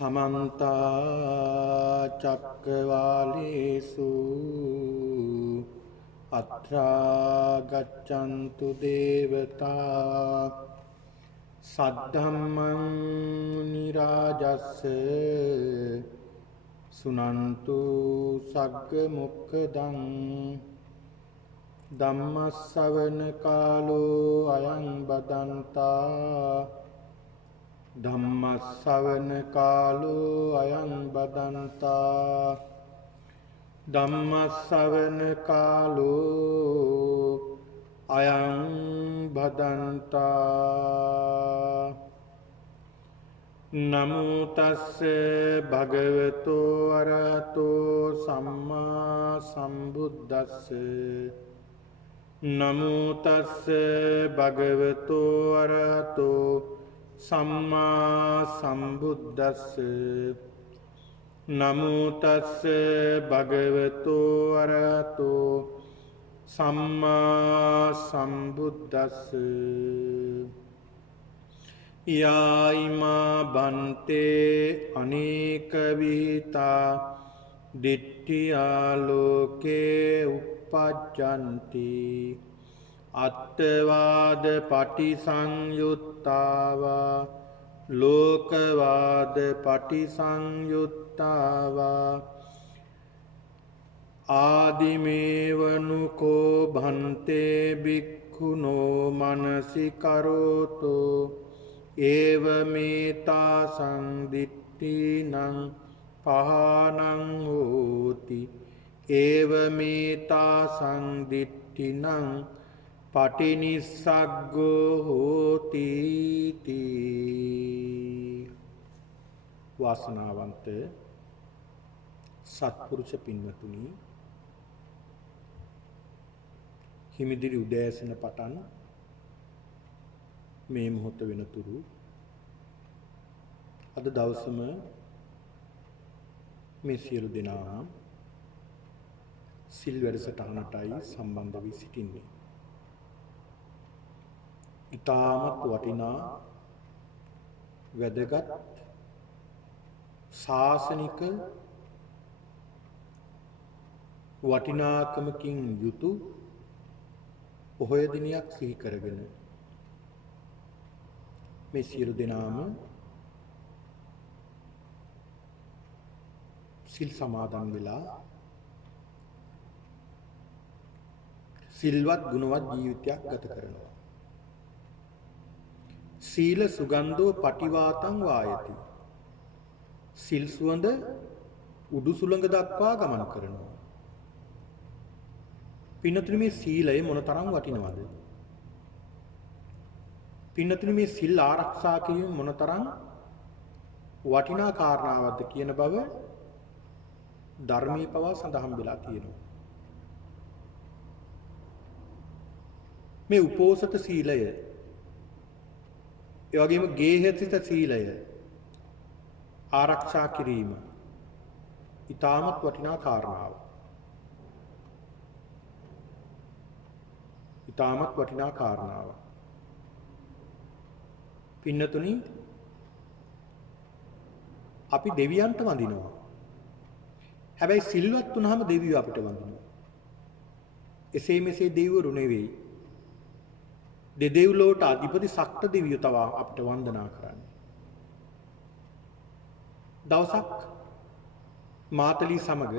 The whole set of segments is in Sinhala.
समन्ता चक्रवालेषु अत्रा गच्छन्तु देवता सद्धम्मं मुनिराजस्य सुनन्तु सग्गमुक्खदं धम्मश्रवण कालो अयं बदन्ता धम्मश्रवण कालो अयं बदन्ता धम्मश्रवण कालो अयं बदन्ता नमो तस्से भगवतो अरहतो सम्मा संबुद्दस्से नमो तस्से भगवतो अरहतो सम्मा संबुद्दस्से नमो तस्से भगवतो अरहतो सम्मा संबुद्दस्से याइमा बन्ते अनेक विहिता दिट्ठिया लोके उपपज्जन्ति अत्तवाद पटिसंयुत्तावा लोकवाद पटिसंयुत्तावा आदिमेवनुको भन्ते भिक्खुनो मनसि करोतो एवमेता संदिट्ठिनं पहानं होति एवमेता संदिट्ठिनं पटिनिस्सग्गो होति वासनावंत सत्पुरुष पिन्वතුනි හිමිදිරි උදෑසන පටන් මේ මොහොත වෙනතුරු අද දවසම මේ සියලු දෙනා සිල් වැඩසටහනටයි සම්බන්ධ වී සිටින්නේ. ඉතාමත් වටිනා වැදගත් ශාසනික වටිනාකමකින් යුතු පොහොය දිනයක් සිහි කරගෙන මේ සියලු දෙනාම සිල් සමාදන් වෙලා සිල්වත් ගුණවත් ජීවිතයක් ගත කරනවා. සීල සුගන්ධෝ පටිවාතං වායති. සිල් සුවඳ උඩු සුළඟ දක්වා ගමන් කරනවා. පින්නතුනි මේ සීලය මොනතරම් වටිනවද? පින්නතුනි මේ සිල් ආරක්ෂා කිරීම මොනතරම් වටිනා කාරණාවක්ද කියන බව ධර්මයේ පවා සඳහන් වෙලා තියෙනවා. මේ උපෝසත සීලය ඒ වගේම ගේහසිත සීලය ආරක්ෂා කිරීම ඉතාමත් වටිනා කාරණාවක්. ඉතාමත් වටිනා කාරණාවක්. පින්නතුනි අපි දෙවියන්ට වඳිනවා. හැබැයි සිල්වත් වුණාම දෙවියෝ අපිට වඳිනවා. එසේ මෙසේ දෙවිවරු නෙවෙයි. දෙවිලෝට අධිපති ශක්ත දෙවියෝ තව අපිට වන්දනා කරන්නේ. දවසක් මාතලී සමග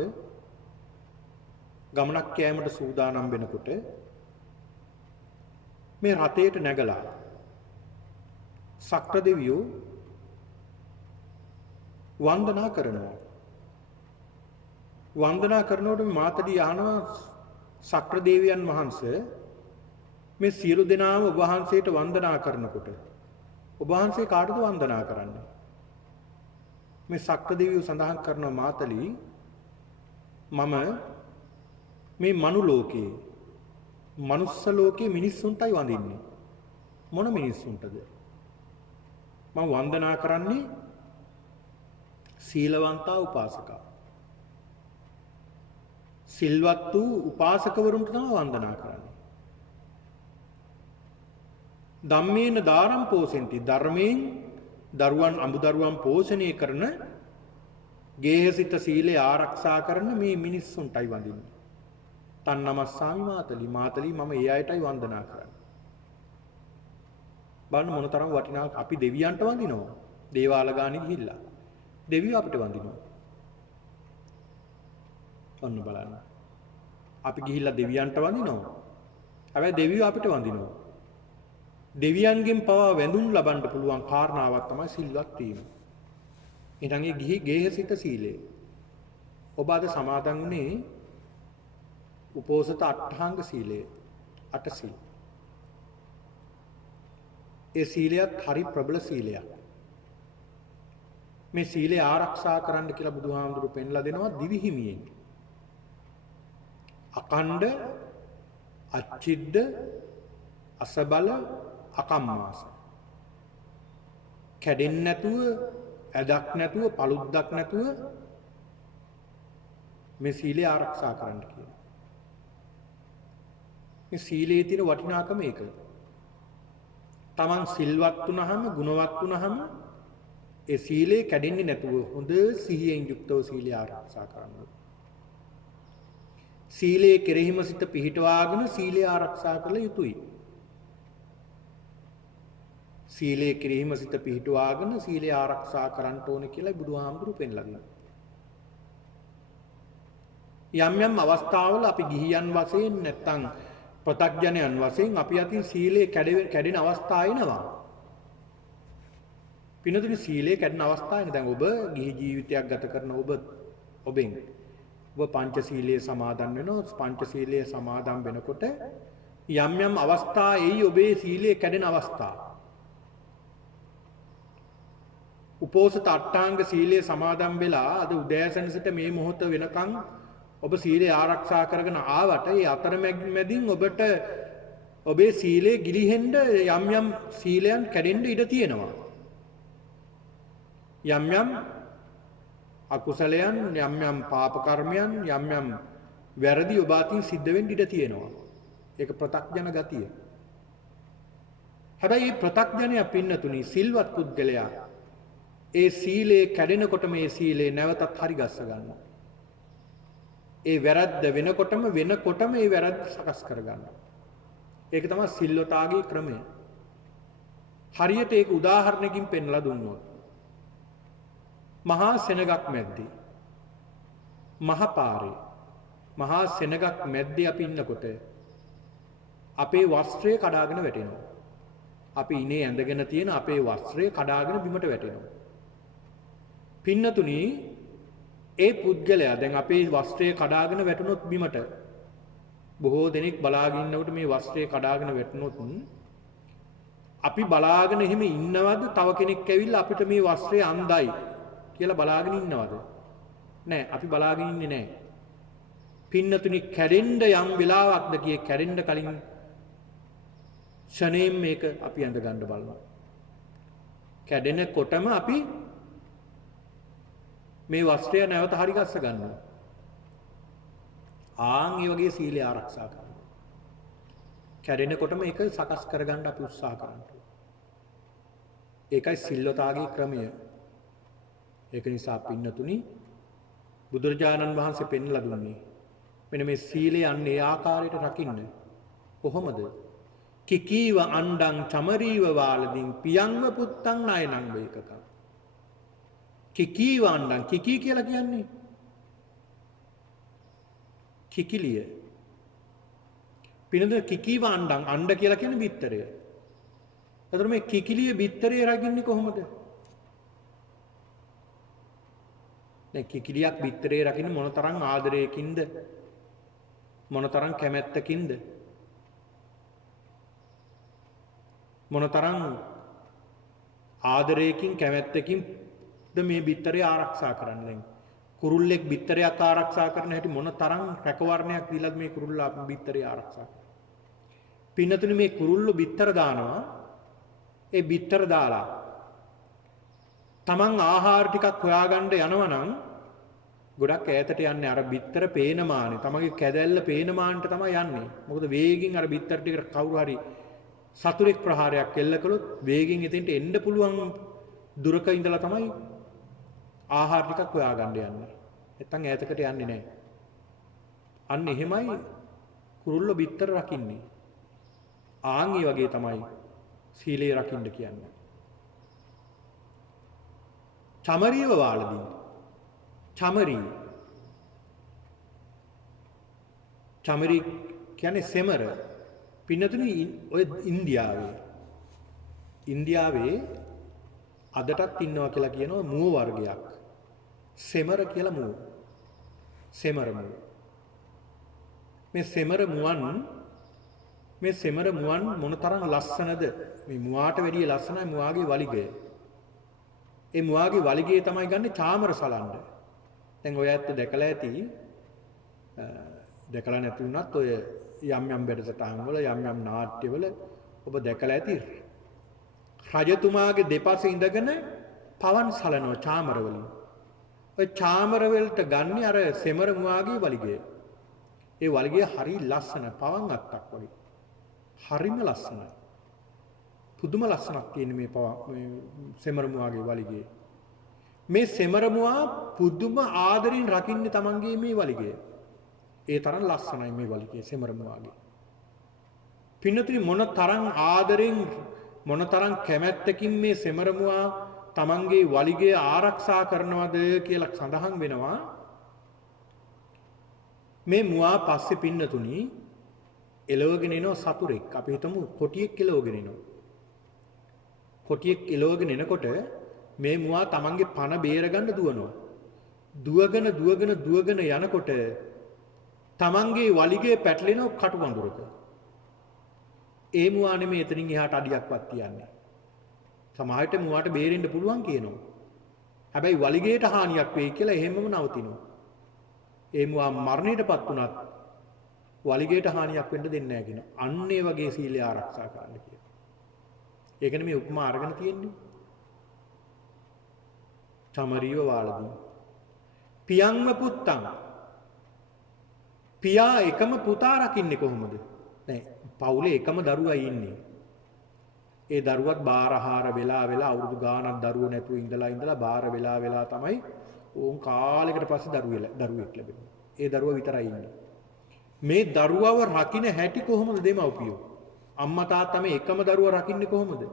ගමනක් යෑමට සූදානම් වෙනකොට මේ රථයට නැගලා ශක්‍ර දෙවියෝ වන්දනා කරනවා. වන්දනා කරනකොට මාතලී අහනවා ශක්‍ර දේවයන් වහන්සේ මේ සියලු දෙනාම ඔබ වහන්සේට වන්දනා කරනකොට ඔබ වහන්සේ කාටද වන්දනා කරන්නේ? මේ ශක්‍ර දෙවියෝ සඳහන් කරන මාතලී මම මේ මනු ලෝකේ මනුස්ස ලෝකේ මිනිස්සුන්ටයි වඳින්නේ. මොන මිනිස්සුන්ටද? මම වන්දනා කරන්නේ සීලවන්තා උපාසකා. සිල්වත් වූ උපාසකවරුන්ට තමයි වන්දනා කරන්නේ. ධම්මේන දාරම් පෝසෙන්ති, ධර්මයෙන් දරුවන් අඹදරුවන් පෝෂණය කරන ගේහසිත සීලය ආරක්ෂා කරන මේ මිනිස්සුන්ටයි වඳින්නේ. තන් නමස්සාමි මාතලි මාතලි මම ඒ අයටයි වන්දනා කරන්නේ. බලන්න මොනතරම් වටිනා අපි දෙවියන්ට වඳිනවා. දේවාල ගානේ ගිහිල්ලා. දෙවියෝ අපිට වඳිනවා. ඔන්න බලන්න. අපි ගිහිල්ලා දෙවියන්ට වඳිනවා. හැබැයි දෙවියෝ අපිට වඳිනවා. දෙවියන්ගෙන් පවා වැඳුම් ලබන්න පුළුවන් කාරණාවක් තමයි සිල්වත් වීම. එහෙනම් ඒ ගේහසිත සීලය. ඔබ අද සමාදන් වුණේ උපෝසත අට්ඨාංග සීලය. 8 සීල. ඒ සීලයත් හරි ප්‍රබල සීලයක්. මේ සීලය ආරක්ෂා කරන්න කියලා බුදුහාමුදුරුවෝ පෙන්ලා දෙනවා දිවිහිමියෙන්. අකණ්ඩ, අච්චිද්ද, අසබල, අකම්මාස. කැඩෙන්නේ නැතුව, ඇදක් නැතුව, පළුද්දක් නැතුව මේ සීලය ආරක්ෂා කරන්න කියනවා. මේ සීලයේ තියෙන වටිනාකම ඒක. තමන් සිල්වත් වුණාම, ගුණවත් වුණාම ඒ සීලය කැඩෙන්නේ නැතුව හොඳ සිහියෙන් යුක්තව සීලය ආරක්ෂා කරන්න. සීලයේ කෙරෙහිම සිත පිහිටවාගෙන සීලය ආරක්ෂා කළ යුතුයි. සීලයේ කෙරෙහිම සිත පිහිටවාගෙන සීලය ආරක්ෂා කරන්න ඕනේ කියලා බුදුහාමුදුරු පෙන්ලා දෙනවා. යම් යම් අවස්ථාවල අපි ගිහියන් වශයෙන් නැත්තම් ප්‍රත්‍යඥයන් වශයෙන් අපි අතින් සීලය කැඩෙන අවස්ථා එනවා. පිනතුනි සීලය කැඩෙන අවස්ථාවනේ දැන් ඔබ ගිහි ජීවිතයක් ගත කරන ඔබෙන් ඔබ පංචශීලයේ සමාදන් වෙනවා. පංචශීලයේ සමාදන් වෙනකොට යම් යම් අවස්ථා එයි ඔබේ සීලය කැඩෙන අවස්ථා. උපෝසත අට්ඨාංග සීලයේ සමාදන් වෙලා අද උදෑසන සිට මේ මොහොත වෙනකන් ඔබ සීලය ආරක්ෂා කරගෙන ආවට ඒ අතරමැදින් ඔබට ඔබේ සීලය ගිලිහෙන්න යම් යම් සීලයන් කැඩෙන්න ඉඩ තියෙනවා. යම් යම් අකුසලයන් යම් යම් පාප කර්මයන් යම් යම් වැරදි ඔබ අතින් සිද්ධ වෙන්න ඉඩ තියෙනවා. ඒක ප්‍රත්‍යඥ ගතිය. හැබැයි මේ ප්‍රත්‍යඥය පින්නතුනි සිල්වත් පුද්ගලයා ඒ සීලේ කැඩෙනකොට මේ සීලේ නැවතත් හරි ගස්ස ගන්නවා. ඒ වැරද්ද වෙනකොටම ඒ වැරද්ද සකස් කර ගන්නවා. ඒක තමයි සිල්වතාගේ ක්‍රමය. හරියට ඒක උදාහරණයකින් පෙන්ලා දුන්නොත් මහා සෙනගක් මැද්දේ මහ පාරේ මහා සෙනගක් මැද්දේ අපි ඉන්නකොට අපේ වස්ත්‍රය කඩාගෙන වැටෙනවා. අපි ඉනේ ඇඳගෙන තියෙන අපේ වස්ත්‍රය කඩාගෙන බිමට වැටෙනවා. පින්නතුනි ඒ පුද්ගලයා දැන් අපේ වස්ත්‍රය කඩාගෙන වැටුනොත් බිමට බොහෝ දෙනෙක් බලාගෙන ඉන්නකොට මේ වස්ත්‍රය කඩාගෙන වැටුනොත් අපි බලාගෙන එහෙම ඉන්නවද තව කෙනෙක් ඇවිල්ලා අපිට මේ වස්ත්‍රය අන්දයි කියලා බලාගෙන ඉන්නවද? නෑ අපි බලාගෙන ඉන්නේ නෑ. පින්නතුනි කැඩෙන්න යම් වෙලාවක්ද කියේ කැඩෙන්න කලින් ෂණයෙන් මේක අපි අඳ ගන්න බලනවා. කැඩෙනකොටම අපි මේ වස්ත්‍රය නැවත හරි ගස්ස ගන්නවා. ආන් මේ වගේ සීලය ආරක්ෂා කරනවා. කැඩෙනකොටම ඒක සකස් කරගන්න අපි උත්සාහ කරනවා. ඒකයි සිල්වතාගේ ක්‍රමය. ඒක නිසා පින්නතුනි බුදුරජාණන් වහන්සේ පෙන්ලා දුන්නේ මෙන්න මේ සීලය අන්නේ ආකාරයට රකින්න. කොහොමද? කිකීව අණ්ඩං චමරීව වාලදින් පියංව පුත්තං ණයනං වේකක. කිකීව අණ්ඩං කිකී කියලා කියන්නේ කිකිලිය. පිනද කිකීව අණ්ඩං අණ්ඩ කියලා කියන්නේ බිත්තරය. එතකොට මේ කිකිලිය බිත්තරේ රකින්නේ කොහොමද? දැන් කිකිලියක් බිත්තරේ රකින්න මොනතරම් ආදරයකින්ද මොනතරම් කැමැත්තකින්ද මොනතරම් ආදරයකින් කැමැත්තකින්ද මේ බිත්තරේ ආරක්ෂා කරන්නේ. දැන් කුරුල්ලෙක් බිත්තරයක් ආරක්ෂා කරන හැටි මොනතරම් රැකවරණයක් දීලාද මේ කුරුල්ලා බිත්තරේ ආරක්ෂා කරන්නේ. පින්නතුනි මේ කුරුල්ලෝ බිත්තර දානවා. ඒ බිත්තර දාලා තමන් ආහාර ටිකක් හොයාගන්න යනවනම් ගොඩක් ඈතට යන්නේ අර බිත්තර පේන මානේ. තමගේ කැදැල්ල පේන මානට තමයි යන්නේ. මොකද වේගින් අර බිත්තර ටිකට කවුරු හරි සතුරෙක් ප්‍රහාරයක් එල්ල කළොත් වේගින් එතෙන්ට එන්න පුළුවන් දුරක ඉඳලා තමයි ආහාර ටිකක් හොයාගන්න යන්නේ. නැත්තම් ඈතකට යන්නේ නැහැ. අන්න එහෙමයි කුරුල්ල බිත්තර රකින්නේ. ආන් ඒ වගේ තමයි සීලය රකින්න කියන්නේ. චමරීව වාලදී. චමරි කියන්නේ සෙමර. පින්නතුනි ඔය ඉන්දියාවේ අදටත් ඉන්නවා කියලා කියනවා මුව වර්ගයක්. සෙමර කියලා මුව. සෙමර මුව. මේ සෙමර මුවන් මොනතරම් ලස්සනද? මේ මුවාට වැඩිය ලස්සනයි මුවාගේ වලිගය. ඒ මුවාගේ වලිගය තමයි ගන්න චාමර සලන්න. දැන් ඔය ඇත්ත දැකලා ඇති. දැකලා නැති වුණත් ඔය යම් වැඩසටහන් වල යම් නාට්‍යවල ඔබ දැකලා ඇති. රජතුමාගේ දෙපස ඉඳගෙන පවන් සලනවා චාමර වලින්. ඔය චාමර වලට ගන්නේ අර සෙමර මුවාගේ වලිගය. ඒ වලිගය හරි ලස්සන පවන් අත්තක් වගේ. හරිම ලස්සනයි. පුදුම ලස්සනක් තියෙන මේ සෙමර මුවාගේ වලිගය. මේ සෙමර මුවා පුදුම ආදරෙන් රකින්නේ තමන්ගේ මේ වලිගය. ඒ තරම් ලස්සනයි මේ වලිගය සෙමර මුවාගේ. පින්නතුනි මොන තරම් ආදරෙන් මොන තරම් කැමැත්තකින් මේ සෙමර මුවා තමන්ගේ වලිගය ආරක්ෂා කරනවද කියලා සඳහන් වෙනවා. මේ මුවා පස්සේ පින්නතුනි එලවගෙන එනවා සතුරෙක්. අපි හිතමු කොටියෙක් එලවගෙන එනවා. කොටියෙක් එලවගෙන එනකොට මේ මුවා තමන්ගේ පණ බේරගන්න දුවනවා. දුවගෙන යනකොට තමන්ගේ වලිගය පැටලෙනවා කටු වඳුරක. ඒ මුවා නෙමෙයි එතනින් එහාට අඩියක්වත් තියන්නේ. සමහරට මුවාට බේරෙන්න පුළුවන් කියනවා. හැබැයි වලිගයට හානියක් වෙයි කියලා එහෙමම නවතිනවා. ඒ මුවා මරණයටපත් වුණත් වලිගයට හානියක් වෙන්න දෙන්නේ නැහැ කියන. අන්න ඒ වගේ සීලය ආරක්ෂා කරන්න කියන. ඒකනේ මේ උපමා අරගෙන තියෙන්නේ. චමරීව වාලදී. පියංම පුත්තං. පියා එකම පුතා රකින්නේ කොහොමද? නෑ පවුලේ එකම දරුවා ඉන්නේ. ඒ දරුවත් බාරහාර වෙලා අවුරුදු ගාණක් දරුවෝ නැතුව ඉඳලා බාර වෙලා තමයි ඕන් කාලයකට පස්සේ දරුවෙක් ලැබෙන්නේ. ඒ දරුවා විතරයි ඉන්නේ. මේ දරුවව රකින්න හැටි කොහොමද දෙමව්පියෝ? අම්මා තාත්තා මේ එකම දරුවා රකින්නේ කොහොමද?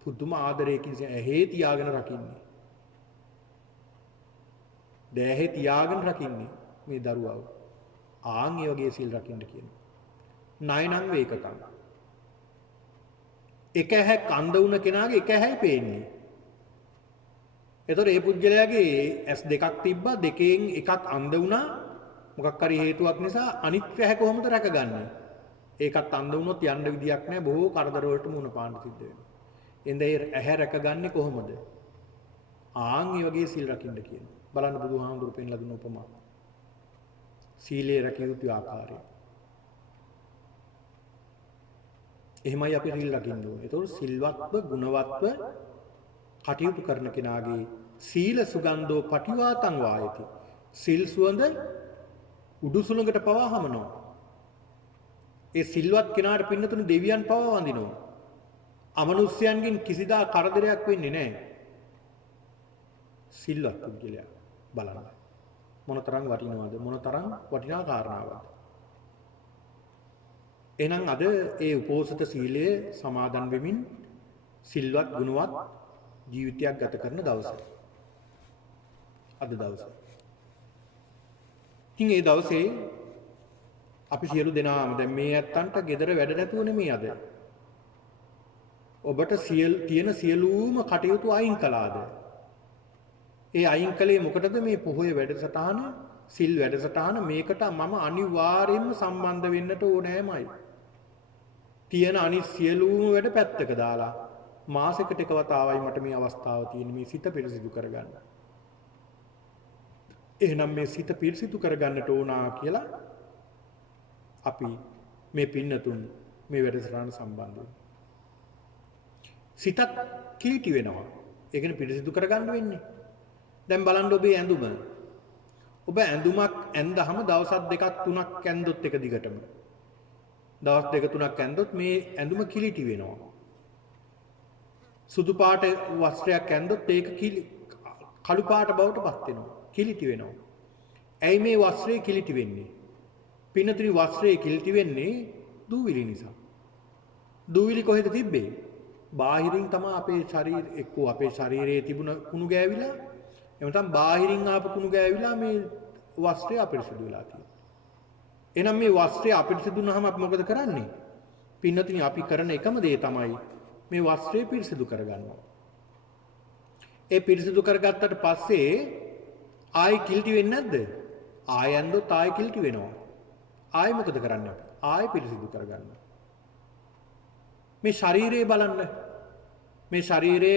පුදුම ආදරයකින් ඇහි තියාගෙන රකින්නේ. දැහි තියාගෙන රකින්නේ මේ දරුවව. ආන් ඒ වගේ සීල් රකින්න කියනවා. නයනං වේකකම්. එක ඇහැක් අන්ධ වුණ කෙනාගේ එක ඇහැයි පේන්නේ. එතකොට ඒ පුද්ගලයාගේ ඇස් දෙකක් තිබ්බා දෙකෙන් එකක් අන්ධ වුණා මොකක් හරි හේතුවක් නිසා අනිත් ඇහැ කොහොමද රැකගන්නේ? ඒකත් අන්ධ වුණොත් යන්න විදියක් නැහැ බොහෝ කරදර වලට මුහුණ පාන්න සිද්ධ වෙනවා. එඳ ඒ ඇහැ රැකගන්නේ කොහොමද? ආන් මේ වගේ සීල් රකින්න කියනවා. බලන්න බුදුහාමුදුරු පෙන්ලා දුන්න උපමා. සීලේ රැකිය යුතු ආකාරය. එහෙමයි අපි සීල් රකින්න ඕනේ. ඒතකොට සිල්වත්ව ගුණවත්ව කටයුතු කරන කෙනාගේ සීල සුගන්ධෝ පටිවාතං වායති. සිල් සුවඳ උඩු සුළඟට පවා හමනවා. ඒ සිල්වත් කෙනාට පින්නතුණු දෙවියන් පවා වඳිනවා. අමනුෂ්‍යයන්ගෙන් කිසිදා කරදරයක් වෙන්නේ නැහැ. සිල්වත් පුද්ගලයා බලන්න. මොනතරම් වටිනවද? මොනතරම් වටිනා කාරණාවක්ද? එහෙනම් අද ඒ උපෝසත සීලය සමාදන් වෙමින් සිල්වත් ගුණවත් ජීවිතයක් ගත කරන දවස. අද දවස. ඉතින් ඒ දවසේ අපි සියලු දෙනාම දැන් මේ ඇත්තන්ට gedara වැඩ නැතුව නෙමෙයි අද. ඔබට තියෙන සියලුම කටයුතු අයින් කළාද? ඒ අයින් කළේ මොකටද? මේ පොහොය වැඩසටහන, සිල් වැඩසටහන මේකට මම අනිවාර්යයෙන්ම සම්බන්ධ වෙන්නට ඕනෑමයි. තියෙන අනිත් සියලුම වැඩ පැත්තක දාලා මාසෙකට එක වතාවයි මට මේ අවස්ථාව තියෙන මේ සිත පිරිසිදු කරගන්න. එහෙනම් මේ සිත පිරිසිදු කරගන්නට ඕනා කියලා අපි මේ පින්නතුන් මේ වැඩසටහන සම්බන්ධ වෙනවා. සිතත් කීටි වෙනවා. ඒකනේ පිරිසිදු කරගන්න වෙන්නේ. දැන් බලන්න ඔබේ ඇඳුම. ඔබ ඇඳුමක් ඇඳහම දවස් දෙකක් තුනක් ඇඳොත් එක දිගටම. දවස් දෙක තුනක් ඇඳොත් මේ ඇඳුම කිලිටි වෙනවා. සුදු පාට වස්ත්‍රයක් ඇඳොත් ඒක කළු පාට බවට පත් වෙනවා. කිලිටි වෙනවා. ඇයි මේ වස්ත්‍රය කිලිටි වෙන්නේ? පින්නතුනි වස්ත්‍රය කිලිටි වෙන්නේ දූවිලි නිසා. දූවිලි කොහෙද තිබ්බේ? බාහිරින් තමයි අපේ ශරීර එක්කෝ අපේ ශරීරයේ තිබුණ කුණු ගෑවිලා එහෙම නැත්නම් බාහිරින් ආපු කුණු ගෑවිලා මේ වස්ත්‍රය අපිරිසිදු වෙලා තියෙනවා. එහෙනම් මේ වස්ත්‍රය අපිරිසිදු වුණාම අපි මොකද කරන්නේ? පින්නතුනි අපි කරන එකම දේ තමයි මේ වස්ත්‍රය පිරිසිදු කරගන්නවා. ඒ පිරිසිදු කරගත්තට පස්සේ ආයි කිලිටි වෙන්නේ නැද්ද? ආයෙ ඇඳොත් ආයෙ කිලිටි වෙනවා. ආයෙ මොකද කරන්නේ අපි? ආයෙ පිරිසිදු කරගන්නවා. මේ ශරීරය බලන්න. මේ ශරීරය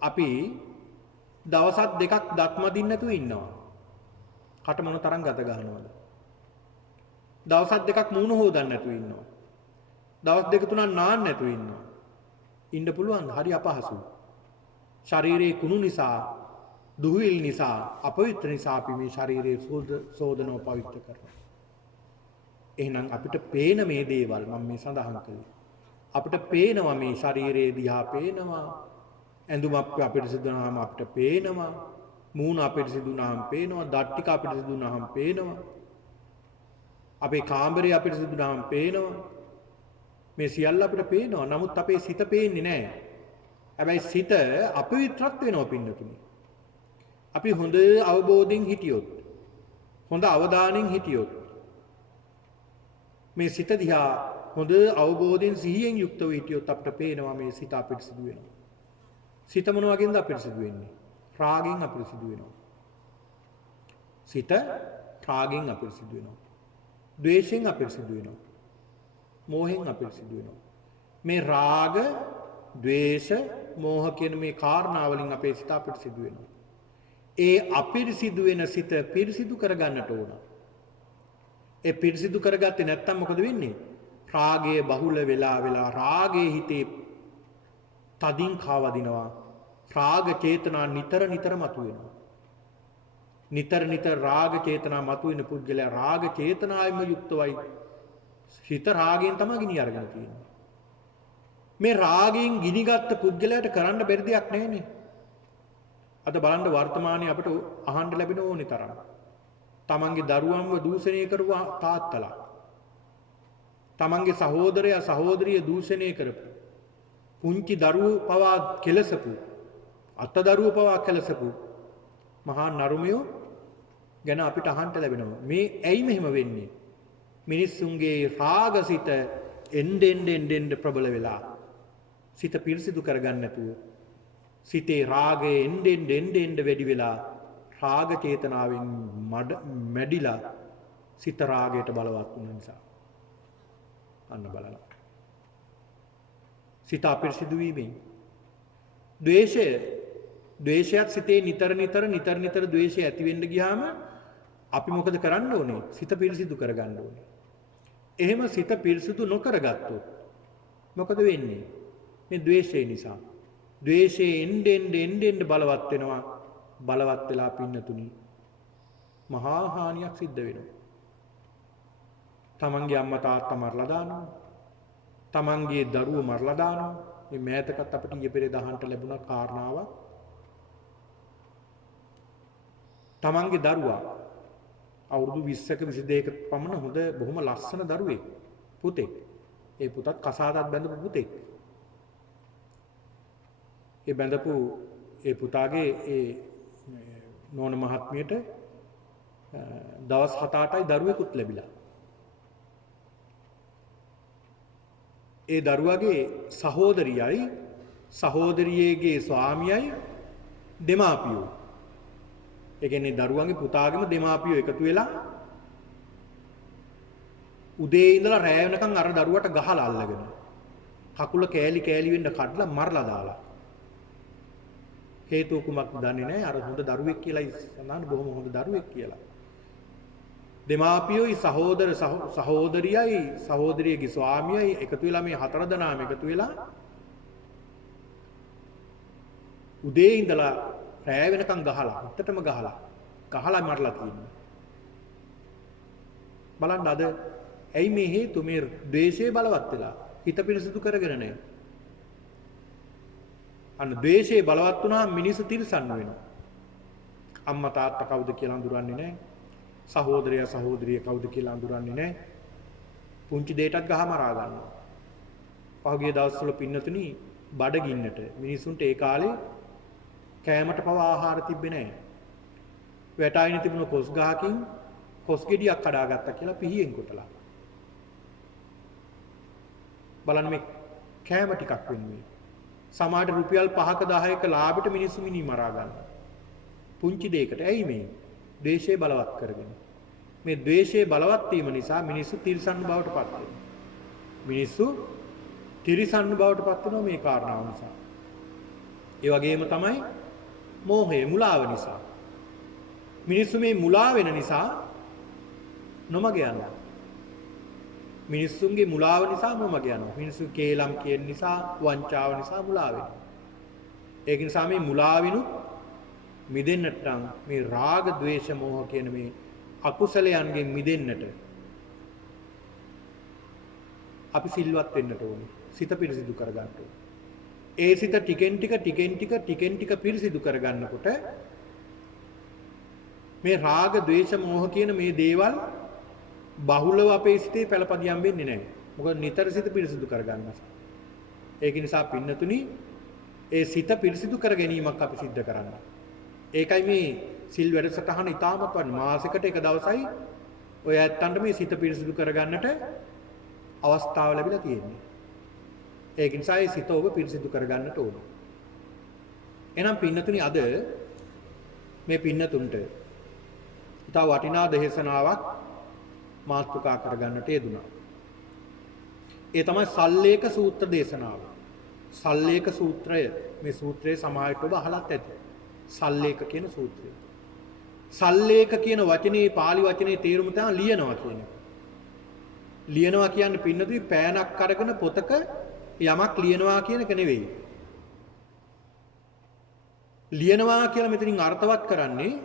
අපි දවසක් දෙකක් දත් මදින්න නැතුව ඉන්නවා. කට මොන තරම් ගත ගන්නවද? දවසක් දෙකක් මූණ හොදන්න නැතුව ඉන්නවා. දවස් දෙක තුනක් නාන්න නැතුව ඉන්නවා. ඉන්න පුළුවන් හරි අපහසුයි. ශරීරයේ කුණු නිසා, දුහිල් නිසා, අපවිත්‍ර නිසා අපි මේ ශරීරයේ සෝදනව පවිත්‍ර කරනවා. එහෙනම් අපිට පේන මේ දේවල් මම මේ සඳහන් කළේ. අපිට පේනවා මේ ශරීරයේ දිහා පේනවා. ඇඳුමක් අපිරිසිදු වුණාම අපිට පේනවා. මූණ අපිරිසිදු වුණාම පේනවා. දත් ටික අපිරිසිදු වුණාම පේනවා. අපේ කාමරය අපිරිසිදු වුණාම පේනවා. මේ සියල්ල අපිට පේනවා. නමුත් අපේ සිත පේන්නේ නැහැ. හැබැයි සිත අපවිත්‍රත් වෙනවා පින්නතුනි. අපි හොඳ අවබෝධයෙන් හිටියොත්, හොඳ අවධානයෙන් හිටියොත් මේ සිත දිහා හොඳ අවබෝධයෙන් සිහියෙන් යුක්තව හිටියොත් අපිට පේනවා මේ සිත අපිරිසිදු වෙනවා. සිත මොන වගේද අපිරිසිදු වෙන්නේ? රාගෙන් අපිරිසිදු වෙනවා. සිත රාගෙන් අපිරිසිදු වෙනවා. ද්වේෂයෙන් අපිරිසිදු වෙනවා. මෝහෙන් අපිරිසිදු වෙනවා. මේ රාග, ද්වේෂ, මෝහ කියන මේ කාරණා වලින් අපේ සිත අපිරිසිදු වෙනවා. ඒ අපිරිසිදු වෙන සිත පිරිසිදු කරගන්නට ඕන. ඒ පිරිසිදු කරගත්තේ නැත්නම් මොකද වෙන්නේ? රාගය බහුල වෙලා රාගයේ හිතේ තදින් කාවදිනවා. රාග චේතනා නිතර මතුවෙනවා. නිතර රාග චේතනා මතුවෙන පුද්ගලයා රාග චේතනාවෙම යුක්තවයි. හිත රාගයෙන් තමයි ගිනි අරගෙන තියෙන්නේ. මේ රාගයෙන් ගිනිගත් පුද්ගලයාට කරන්න බැරි දෙයක් නැහැනේ. අද බලන්න වර්තමානයේ අපිට අහන්න ලැබෙන ඕනේ තරම්. තමන්ගේ දරුවන්ව දූෂණය කරුවා තාත්තලා. තමන්ගේ සහෝදරයා සහෝදරිය දූෂණය කරපු. පුංචි දරුවෝ පවා කෙලසපු. අත දරුවෝ පවා කෙලසපු. මහා නරුමයෝ ගැන අපිට අහන්න ලැබෙනවා. මේ ඇයි මෙහෙම වෙන්නේ? මිනිස්සුන්ගේ රාගසිත එන්න ප්‍රබල වෙලා සිත පිරිසිදු කරගන්න නැතුව සිතේ රාගය එන්න වැඩි වෙලා රාග චේතනාවෙන් මැඩිලා සිත රාගයට බලවත් වුණ නිසා අන්න බලන්න. සිත අපිරිසිදු වීමෙන් ද්වේෂයත් සිතේ නිතර ද්වේෂය ඇති වෙන්න ගියාම අපි මොකද කරන්න ඕනේ? සිත පිරිසිදු කරගන්න ඕනේ. එහෙම සිත පිරිසිදු නොකරගත්තොත් මොකද වෙන්නේ? මේ ද්වේෂය නිසා. ද්වේෂයේ එන්න බලවත් වෙනවා. බලවත් වෙලා පින්නතුනි මහා හානියක් සිද්ධ වෙනවා. තමන්ගේ අම්මා තාත්තා මරලා දානවා. තමන්ගේ දරුවෝ මරලා දානවා. මේ මෑතකත් අපිට ඊයේ පෙරේද අහන්න ලැබුණ කාරණාවක්. තමන්ගේ දරුවා අවුරුදු 20ක 22ක පමණ හොඳ බොහොම ලස්සන දරුවෙක් පුතෙක්. ඒ පුතත් කසාදත් බැඳපු පුතෙක්. ඒ බැඳපු ඒ පුතාගේ ඒ නෝන මහත්මියට දවස් 7-8යි දරුවෙකුත් ලැබිලා. ඒ දරුවාගේ සහෝදරියයි සහෝදරියගේ ස්වාමියයි දෙමාපියෝ. ඒ කියන්නේ දරුවන්ගේ පුතාගේම දෙමාපියෝ එකතු වෙලා උදේ ඉඳලා රැය වෙනකන් අර දරුවට ගහලා අල්ලගෙන කකුල කෑලි වෙන්න කඩලා මරලා දාලා. හේතුව කුමක්ද දන්නේ නැහැ. අර හොඳ දරුවෙක් කියලා සඳහන් බොහොම හොඳ දරුවෙක් කියලා. දෙමාපියෝයි සහෝදරියයි සහෝදරියගේ ස්වාමියයි එකතු වෙලා මේ හතර දෙනාම එකතු වෙලා උදේ ඉඳලා රැය වෙනකන් ගහලා හුත්තටම ගහලා මරලා තියෙනවා. බලන්න අද ඇයි මේ හේතු? මේ ද්වේෂය බලවත් වෙලා හිත පිරිසිදු කරගෙන නැහැ. අන්න ද්වේෂයේ බලවත් වුණාම මිනිස්සු තිරසන්න වෙනවා. අම්මා තාත්තා කවුද කියලා අඳුරන්නේ නැහැ. සහෝදරයා සහෝදරිය කවුද කියලා අඳුරන්නේ නැහැ. පුංචි දෙයටත් ගහ මරා ගන්නවා. පහුගිය දවස්වල පින්නතුණි බඩගින්නට මිනිසුන්ට ඒ කාලේ කෑමට පව ආහාර තිබ්බේ නැහැ. වැටායින තිබුණ කොස් ගහකින් කොස් ගෙඩියක් කඩාගත්තා කියලා පිහියෙන් කොටලා. බලන්න මේ කෑම ටිකක් වෙන්නේ. සමහරට රුපියල් 5ක 10ක ලාභෙට මිනිස්සු මිනි මරා ගන්නවා. පුංචි දෙයකට. ඇයි මේ? ද්වේෂය බලවත් කරගෙන. මේ ද්වේෂය බලවත් වීම නිසා මිනිස්සු තිරිසන් බවට පත් වෙනවා. මිනිස්සු තිරිසන් බවට පත් වෙනවා මේ කාරණාව නිසා. ඒ වගේම තමයි මෝහය මුලාව නිසා. මිනිස්සු මේ මුලා වෙන නිසා නොමග යනවා. මිනිස්සුන්ගේ මුලාව නිසා නොමග යනවා. මිනිස්සු කේලම් කියන නිසා වංචාව නිසා මුලා වෙනවා. ඒක නිසා මේ මුලාවිනුත් මිදෙන්නට නම් මේ රාග ద్వේෂ මෝහ කියන මේ අකුසලයන්ගෙන් මිදෙන්නට අපි සිල්වත් වෙන්නට ඕනේ. සිත පිරිසිදු කරගන්න ඕනේ. ඒ සිත ටිකෙන් ටික පිරිසිදු කරගන්නකොට මේ රාග ద్వේෂ මෝහ කියන මේ දේවල් බහුලව අපේ සිතේ පළපදියම් වෙන්නේ නැහැ. මොකද නිතර සිත පිරිසිදු කරගන්න. ඒක නිසා පින්නතුනි ඒ සිත පිරිසිදු කර ගැනීමක් අපි සිද්ධ කරන්න. ඒකයි මේ සිල් වැඩසටහන ඉතාමත් වටින මාසෙකට එක දවසයි ඔය ඇත්තන්ට මේ සිත පිරිසිදු කරගන්නට අවස්ථාව ලැබිලා තියෙන්නේ. ඒක නිසා ඒ සිත ඔබ පිරිසිදු කරගන්නට ඕන. එහෙනම් පින්නතුනි අද මේ පින්නතුන්ට ඉතා වටිනා දේශනාවක් මාතෘකා කරගන්නට යෙදුණා. ඒ තමයි සල්ලේක සූත්‍ර දේශනාව. සල්ලේක සූත්‍රය මේ සූත්‍රයේ සමාහයට ඔබ අහලත් ඇති. සල්ලේක කියන සූත්‍රය. සල්ලේක කියන වචනේ පාලි වචනේ තේරුම තමයි ලියනවා කියන එක. ලියනවා කියන්නේ පින්නතුයි පෑනක් අරගෙන පොතක යමක් ලියනවා කියන එක නෙවෙයි. ලියනවා කියලා මෙතනින් අර්ථවත් කරන්නේ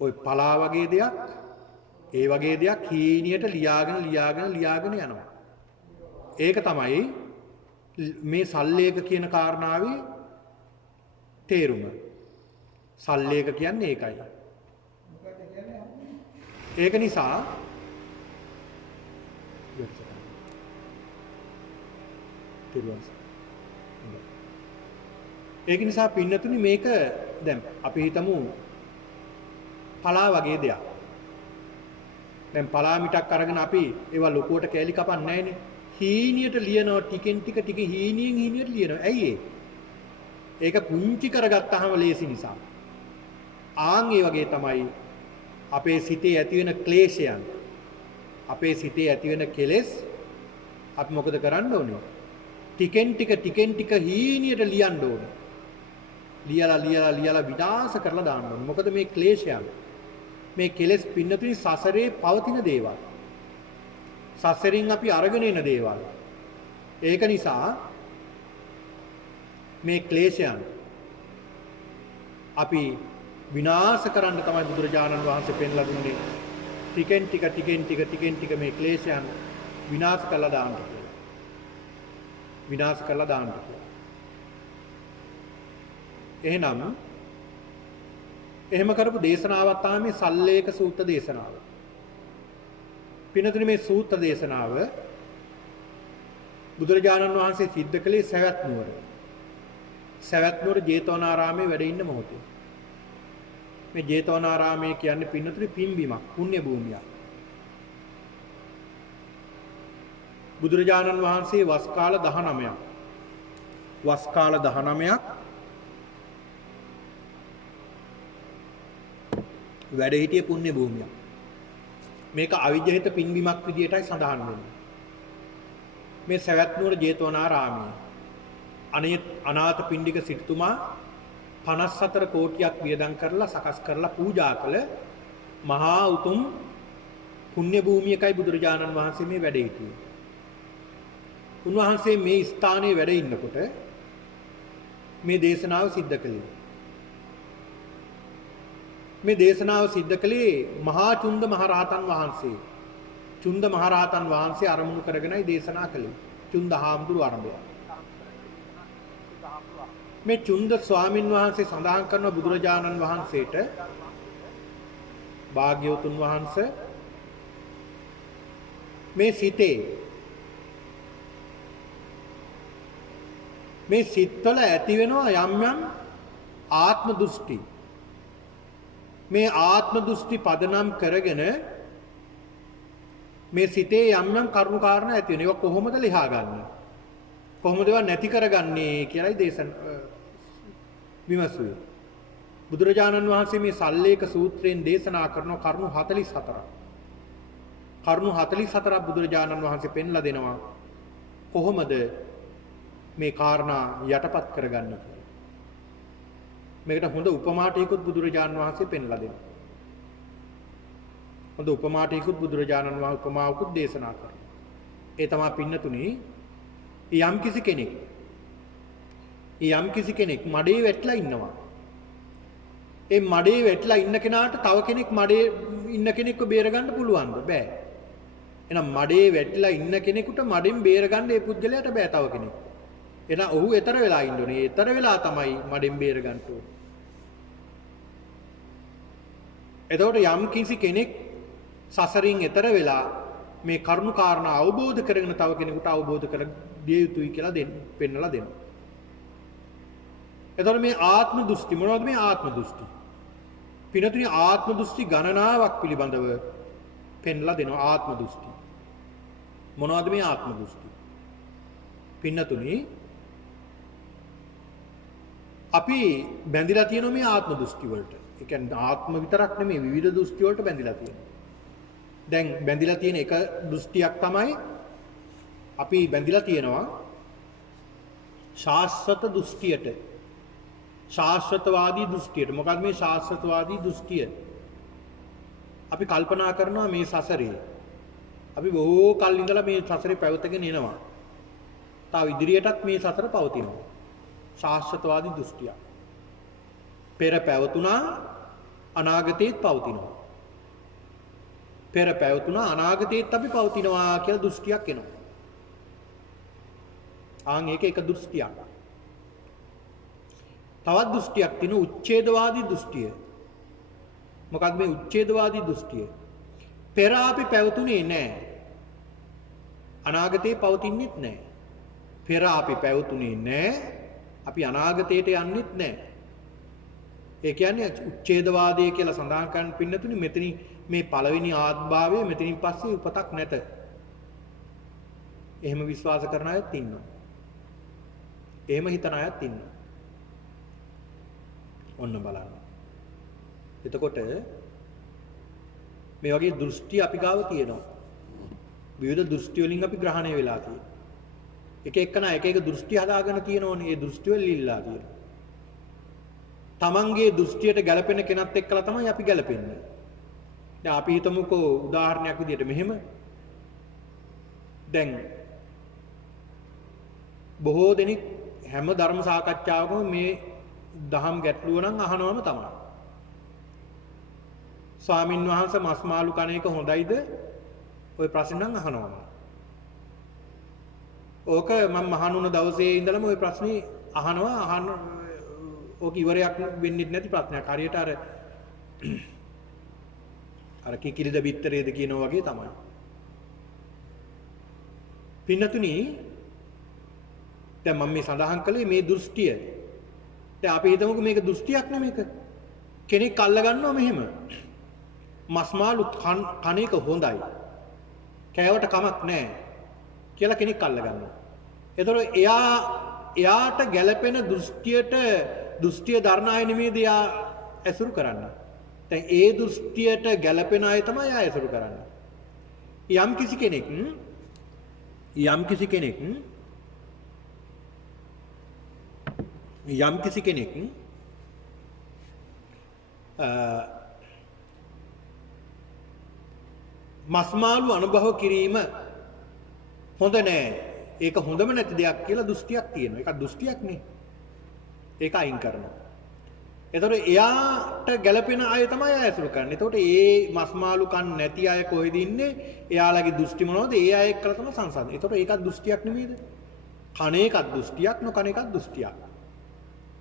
ඔය පලා වගේ දෙයක් ඒ වගේ දෙයක් හීනියට ලියාගෙන යනවා. ඒක තමයි මේ සල්ලේක කියන කාරණාවේ තේරුම. සල්ලේක කියන්නේ ඒකයි. ඒක නිසා පින්නතුනි මේක දැන් අපි හිතමු පලා වගේ දෙයක්. දැන් පලා මිටක් අරගෙන අපි ඒවා ලොකුවට කෑලි කපන්නේ නැහනේ. හීනියට ලියනවා ටිකෙන් ටික හීනියට ලියනවා. ඇයි ඒ? ඒක පුංචි කරගත්තාම ලේසි නිසා. ආන් ඒ වගේ තමයි අපේ සිතේ ඇති වෙන ක්ලේශයන්. අපේ සිතේ ඇති වෙන කෙලෙස් අපි මොකද කරන්න ඕනේ? ටිකෙන් ටික හීනියට ලියන්න ඕනේ. ලියලා විනාශ කරලා දාන්න ඕනේ. මොකද මේ ක්ලේශයන් මේ කෙලෙස් පින්නතුනි සසරේ පවතින දේවල්. සසරින් අපි අරගෙන එන දේවල්. ඒක නිසා මේ ක්ලේශයන් අපි විනාශ කරන්න තමයි බුදුරජාණන් වහන්සේ පෙන්ලා දුන්නේ. ටිකෙන් ටික මේ ක්ලේශයන් විනාශ කළා දාන්න කියලා. විනාශ කළා දාන්න කියලා. එහෙම කරපු දේශනාවක් තමයි මේ සල්ලේක සූත්‍ර දේශනාව. පින්නතුනි මේ සූත්‍ර දේශනාව බුදුරජාණන් වහන්සේ සිද්ධ කළේ සවැත් නුවර. සවැත් නුවර ජේතවනාරාමයේ වැඩ ඉන්න මොහොතේ. මේ ජේතවනාරාමය කියන්නේ පින්නතුනි පින්බිමක්, පුණ්‍ය භූමියක්. බුදුරජාණන් වහන්සේ වස් කාල 19ක් වැඩ හිටිය පුණ්‍ය භූමියක්. මේක අවිජ්ජහිත පින්බිමක් විදියටයි සඳහන් වෙන්නේ. මේ සවැත් නුවර ජේතවනාරාමයේ අනාථ පිණ්ඩික සිටුතුමා 54 කෝටියක් වියදම් කරලා සකස් කරලා පූජා කළ මහා උතුම් පුණ්‍ය භූමියකයි බුදුරජාණන් වහන්සේ මේ වැඩ සිටියේ. උන්වහන්සේ මේ ස්ථානයේ වැඩ ඉන්නකොට මේ දේශනාව සිද්ධ කළේ. මේ දේශනාව සිද්ධ කළේ මහා චුන්ද මහරහතන් වහන්සේ. චුන්ද මහරහතන් වහන්සේ අරමුණු කරගෙනයි දේශනා කළේ. චුන්ද හාමුදුරු ආරම්භය. මේ චුන්ද ස්වාමින් වහන්සේ සඳහන් කරන බුදුරජාණන් වහන්සේට භාග්‍යවතුන් වහන්සේ මේ සිතේ මේ සිත්වල ඇති වෙනවා යම් යම් ආත්ම දෘෂ්ටි. මේ ආත්ම දෘෂ්ටි පදනම් කරගෙන මේ සිතේ යම් යම් කරුණු කාරණා ඇති වෙනවා. ඒක කොහොමද ලියාගන්නේ? කොහොමද ඒවා නැති කරගන්නේ කියලායි දේශන විමසුවේ. බුදුරජාණන් වහන්සේ මේ සල්ලේක සූත්‍රයෙන් දේශනා කරන කරුණු 44ක්. කරුණු 44ක් බුදුරජාණන් වහන්සේ පෙන්ලා දෙනවා. කොහොමද මේ කාරණා යටපත් කරගන්නේ කියලා. මේකට හොඳ උපමා ටිකකුත් බුදුරජාණන් වහන්සේ පෙන්ලා දෙනවා. හොඳ උපමා ටිකකුත් බුදුරජාණන් වහන්සේ උපමාවකුත් දේශනා කරනවා. ඒ තමයි පින්නතුනි යම් කිසි කෙනෙක් මඩේ වැටලා ඉන්නවා. ඒ මඩේ වැටලා ඉන්න කෙනාට තව කෙනෙක් මඩේ ඉන්න කෙනෙක්ව බේරගන්න පුළුවන්ද? බෑ. එහෙනම් මඩේ වැටලා ඉන්න කෙනෙකුට මඩෙන් බේරගන්න ඒ පුද්ගලයාට බෑ තව කෙනෙක්. එහෙනම් ඔහු ඈතර වෙලා ඉන්න ඕනේ. ඈතර වෙලා තමයි මඩෙන් බේරගන්න ඕනේ. එතකොට යම් කිසි කෙනෙක් සසරින් ඈතර වෙලා මේ කරුණු කාරණා අවබෝධ කරගෙන තව කෙනෙකුට අවබෝධ කර දිය යුතුයි කියලා පෙන්නලා දෙනවා. එතකොට මේ ආත්ම දෘෂ්ටි මොනවද මේ ආත්ම දෘෂ්ටි? පිනතුනි ආත්ම දෘෂ්ටි ගණනාවක් පිළිබඳව පෙන්ලා දෙනවා ආත්ම දෘෂ්ටි. මොනවද මේ ආත්ම දෘෂ්ටි? පින්නතුනි අපි බැඳිලා තියෙනවා මේ ආත්ම දෘෂ්ටි වලට. ඒ කියන්නේ ආත්ම විතරක් නෙමෙයි විවිධ දෘෂ්ටි වලට බැඳිලා තියෙනවා. දැන් බැඳිලා තියෙන එක දෘෂ්ටියක් තමයි අපි බැඳිලා තියෙනවා ශාස්ත්‍රත දෘෂ්ටියට. ශාස්ත්‍රතවාදී දෘෂ්ටියට. මොකක්ද මේ ශාස්ත්‍රතවාදී දෘෂ්ටිය? අපි කල්පනා කරනවා මේ සසරේ අපි බොහෝ කල් ඉඳලා මේ සසරේ පැවතගෙන එනවා. තව ඉදිරියටත් මේ සසර පවතිනවා. ශාස්ත්‍රතවාදී දෘෂ්ටිය. පෙර පැවතුණා අනාගතේත් පවතිනවා. පෙර පැවතුණා අනාගතේත් අපි පවතිනවා කියලා දෘෂ්ටියක් එනවා. ආන් ඒක එක දෘෂ්ටියක්. තවත් දෘෂ්ටියක් තියෙන උච්ඡේදවාදී දෘෂ්ටිය. මොකක්ද මේ උච්ඡේදවාදී දෘෂ්ටිය? පෙර අපි පැවතුනේ නැහැ. අනාගතේ පවතින්නෙත් නැහැ. පෙර අපි පැවතුනේ නැහැ. අපි අනාගතයට යන්නෙත් නැහැ. ඒ කියන්නේ උච්ඡේදවාදය කියලා සඳහන් කරන පින්නතුනි මෙතන මේ පළවෙනි ආත්භාවය මෙතනින් පස්සේ උපතක් නැත. එහෙම විශ්වාස කරන අයත් ඉන්නවා. එහෙම හිතන අයත් ඉන්නවා. ඔන්න බලන්න. එතකොට මේ වගේ දෘෂ්ටි අපි ගාව තියෙනවා. විවිධ දෘෂ්ටි වලින් අපි ග්‍රහණය වෙලා තියෙනවා. එක එකනා එක එක දෘෂ්ටි හදාගෙන තියෙනෝනේ. ඒ දෘෂ්ටි වල ඉල්ලලා තියෙනවා. තමන්ගේ දෘෂ්ටියට ගැලපෙන කෙනත් එක්කලා තමයි අපි ගැලපෙන්නේ. දැන් අපි හිතමුකෝ උදාහරණයක් විදිහට මෙහෙම. දැන් බොහෝ දෙනෙක් හැම ධර්ම සාකච්ඡාවකම මේ දහම් ගැටලුව නම් අහනවම තමයි. ස්වාමින් වහන්සේ මස් මාළු කන එක හොඳයිද? ওই ප්‍රශ්න නම් අහනවම. ඕක මම මහණුන දවසේ ඉඳලම ওই ප්‍රශ්නේ අහන ඕක ඉවරයක් වෙන්නේ නැති ප්‍රශ්නයක්. හරියට අර කිකිලිද බිත්තරේද කියනවා වගේ තමයි. පින්නතුනි දැන් මම මේ සඳහන් කළේ මේ දෘෂ්ටිය. දැන් අපි හිතමුකෝ මේක දෘෂ්ටියක් නෙමේක. කෙනෙක් අල්ල ගන්නවා මෙහෙම. මස් මාළු කන එක හොඳයි. කෑවට කමක් නැහැ කියලා කෙනෙක් අල්ල ගන්නවා. ඒතකොට එයාට ගැළපෙන දෘෂ්ටිය දරන අය නෙමෙයිද එයා ඇසුරු කරන්නේ. දැන් ඒ දෘෂ්ටියට ගැළපෙන අය තමයි එයා ඇසුරු කරන්නේ. යම් කිසි කෙනෙක් මස්මාළු අනුභව කිරීම හොඳ නෑ. ඒක හොඳම නැති දෙයක් කියලා දෘෂ්ටියක් තියෙනවා. ඒක දෘෂ්ටියක් නේ. ඒක අයින් කරනවා. එතකොට එයාට ගැළපෙන අය තමයි ඇසුරු කරන්නේ. එතකොට ඒ මස් මාළු කන් නැති අය කොහෙද ඉන්නේ? එයාලගේ දෘෂ්ටි මොනවද? ඒ අය එක්කලා තමයි සංසන්දනය. එතකොට ඒකත් දෘෂ්ටියක් නෙමෙයිද? කණ එකත් දෘෂ්ටියක්, නොකණ එකත් දෘෂ්ටියක්.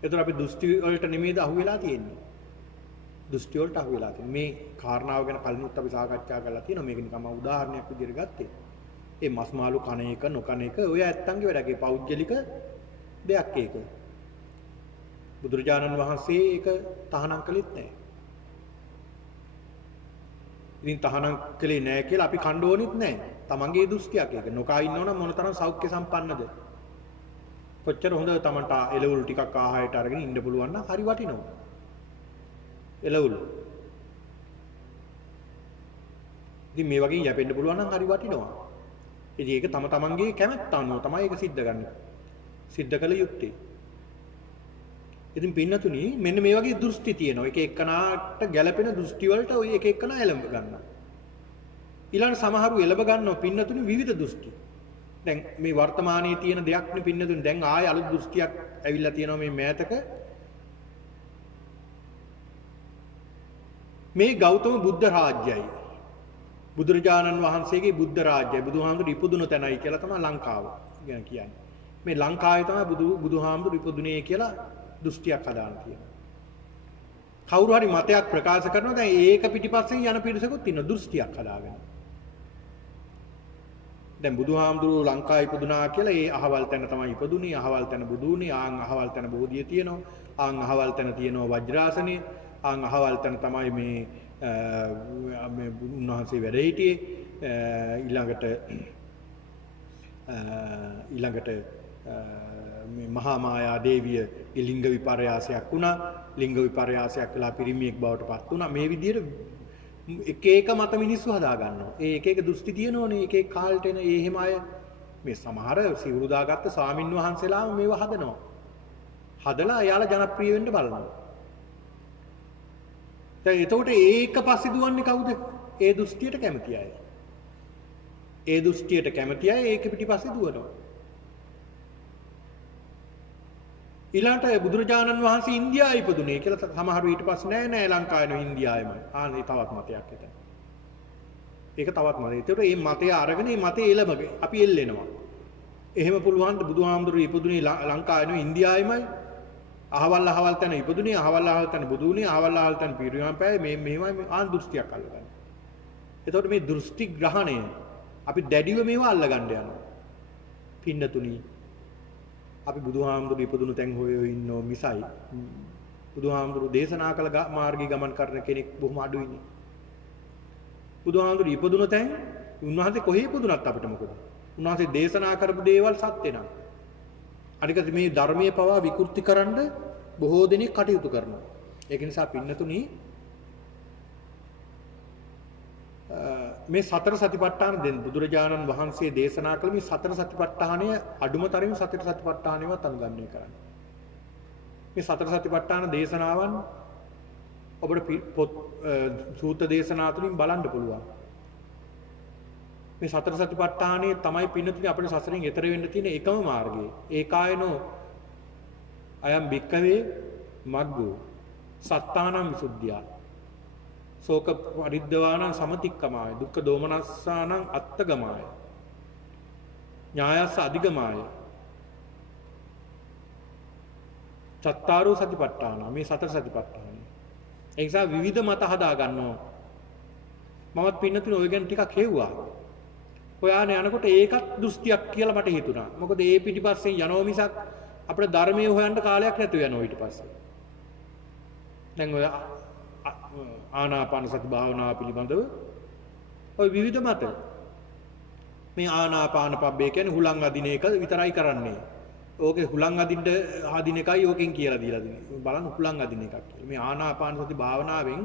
එතකොට අපි දෘෂ්ටි වලට නෙමෙයිද අහුවෙලා තියෙන්නේ? දෘෂ්ටි වලට අහුවෙලා තියෙන්නේ. මේ කාරණාව ගැන කලිනුත් අපි සාකච්ඡා කරලා තියෙනවා. මේක නිකම්ම උදාහරණයක් විදිහට ගත්තේ. ඒ මස් මාළු කණ එක, නොකණ එක ඔය ඇත්තන්ගේ වැඩක්. ඒ පෞද්ගලික දෙයක් ඒක. බුදුරජාණන් වහන්සේ ඒක තහනම් කළෙත් නැහැ. ඉතින් තහනම් කළේ නැහැ කියලා අපි කණ්ඩ ඕනෙත් නැහැ. තමන්ගේ දෘෂ්ටියක් ඒක. නොකා ඉන්නවනම් මොනතරම් සෞඛ්‍ය සම්පන්නද? කොච්චර හොඳ තමන්ට එළවලු ටිකක් ආහාරයට අරගෙන ඉන්න පුළුවන් නම් හරි වටිනවා. එළවලු. ඉතින් මේ වගේ යැපෙන්න පුළුවන් නම් හරි වටිනවා. ඉතින් ඒක තම තමන්ගේ කැමැත්ත අනුව තමයි ඒක සිද්ධ ගන්න. සිද්ධ කළ යුත්තේ. ඉතින් පින්නතුනි මෙන්න මේ වගේ දෘෂ්ටි තියෙනවා. එක එක්කනාට ගැළපෙන දෘෂ්ටි වලට ඔය එක එක්කනා එළඹ ගන්නවා. ඊළඟ සමහරු එළඹ ගන්නවා පින්නතුනි විවිධ දෘෂ්ටි. දැන් මේ වර්තමානයේ තියෙන දෙයක් නේ පින්නතුනි දැන් ආයෙ අලුත් දෘෂ්ටියක් ඇවිල්ලා තියෙනවා මේ මෑතක. මේ ගෞතම බුද්ධ රාජ්‍යයි. බුදුරජාණන් වහන්සේගේ බුද්ධ රාජ්‍යයි. බුදුහාමුදුරු ඉපදුන තැනයි කියලා තමයි ලංකාව ගැන කියන්නේ. මේ ලංකාවේ තමයි බුදුහාමුදුරු ඉපදුනේ කියලා දෘෂ්ටියක් හදාන්න තියෙනවා. කවුරු හරි මතයක් ප්‍රකාශ කරනවා දැන් ඒක පිටිපස්සෙන් යන පිරිසකුත් ඉන්න දෘෂ්ටියක් හදාගෙන. දැන් බුදුහාමුදුරු ලංකාවේ ඉපදුනා කියලා ඒ අහවල් තැන තමයි ඉපදුනේ, අහවල් තැන බුදුනේ, ආන් අහවල් තැන බෝධිය තියෙනවා, ආන් අහවල් තැන තියෙනවා වජ්‍රාසනේ, ආන් අහවල් තැන තමයි මේ උන්වහන්සේ වැඩ හිටියේ ඊළඟට මේ මහා මායා දේවිය ලිංග විපර්යාසයක් වුණා. ලිංග විපර්යාසයක් කළා පිරිමියෙක් බවට පත් වුණා. මේ විදිහට එක එක මත මිනිස්සු හදා ගන්නවා. ඒ එක එක දෘෂ්ටි තියෙනෝනේ. එක එක කාලට එන ඒ හැම අය මේ සමහර සිවුරු දාගත්ත ස්වාමින් වහන්සේලාම මේව හදනවා. හදලා එයාලා ජනප්‍රිය වෙන්න බලනවා. දැන් එතකොට ඒක පස්සේ දුවන්නේ කවුද? ඒ දෘෂ්ටියට කැමති අය. ඒ දෘෂ්ටියට කැමති අය ඒක පිටිපස්සේ දුවනවා. ඊළඟට බුදුරජාණන් වහන්සේ ඉන්දියාවේ ඉපදුනේ කියලා සමහරු ඊට පස්සේ නෑ ලංකාවේ නෙවෙයි ඉන්දියාවේමයි. ආනේ තවත් මතයක් එතන. ඒක තවත් මතයක්. ඒතකොට මේ මතය අරගෙන මේ මතේ එළඹගේ අපි එල්ලෙනවා. එහෙම පුළුවන් ද බුදුහාමුදුරුවෝ ඉපදුනේ ලංකාවේ නෙවෙයි ඉන්දියාවේමයි. අහවල් තැන ඉපදුනේ අහවල් තැන බුදුනේ අහවල් තැන පිරිනම් පෑවේ මේ මෙහෙමයි ආන් දෘෂ්ටියක් අල්ලගන්න. එතකොට මේ දෘෂ්ටි ග්‍රහණය අපි දැඩිව මේවා අල්ලගන්න යනවා. පින්නතුනි අපි බුදුහාමුදුරු ඉපදුණු තැන් හොය ඉන්නෝ මිසයි බුදුහාමුදුරු දේශනා කළ මාර්ගී ගමන් කරන කෙනෙක් බොහොම අඩුයිනේ. බුදුහාමුදුරු ඉපදුණු තැන් උන්වහන්සේ කොහේ ඉපදුණත් අපිට මොකද? උන්වහන්සේ දේශනා කරපු දේවල් සත්‍ය නම්. අනික මේ ධර්මයේ පවා විකෘති කරන්න බොහෝ දෙනෙක් කටයුතු කරනවා. ඒක නිසා පින්නතුනි මේ සතර සතිපට්ඨාන දෙන්න බුදුරජාණන් වහන්සේ දේශනා කළ මේ සතර සතිපට්ඨානය අඩුම තරමින් සතර සතිපට්ඨානෙවත් අනුගමනය කරන්න. මේ සතර සතිපට්ඨාන දේශනාවන් ඔබට පොත් සූත්‍ර දේශනා තුලින් බලන්න පුළුවන්. මේ සතර සතිපට්ඨානයේ තමයි පින්නතුනි අපේ සසරෙන් එතර වෙන්න තියෙන එකම මාර්ගය. ඒකායනෝ අයම් භික්ඛවේ මග්ගෝ සත්තානං විසුද්ධිය. සෝක පරිද්දවානං සමතික්කමාය දුක්ඛ දෝමනස්සානං අත්තගමාය ඥායස්ස අධිගමාය චත්තාරෝ සතිපට්ඨාන මේ සතර සතිපට්ඨාන. ඒ නිසා විවිධ මත හදා ගන්නවා. මමත් පින්නතුනි ඔය ගැන ටිකක් හෙව්වා. හොයාගෙන යනකොට ඒකත් දෘෂ්ටියක් කියලා මට හිතුණා. මොකද ඒ පිටිපස්සෙන් යනවා මිසක් අපේ ධර්මයේ හොයන්න කාලයක් නැතුව යනවා ඊට පස්සේ. දැන් ඔය ආනාපාන සති භාවනාව පිළිබඳව ඔය විවිධ මත මේ ආනාපාන පබ්බේ කියන්නේ හුලං අදින එක විතරයි කරන්නේ. ඕකේ හුලං අදින එකයි ඕකෙන් කියලා දීලා දෙන්නේ. බලන්න හුලං අදින එකක් කියලා. මේ ආනාපාන සති භාවනාවෙන්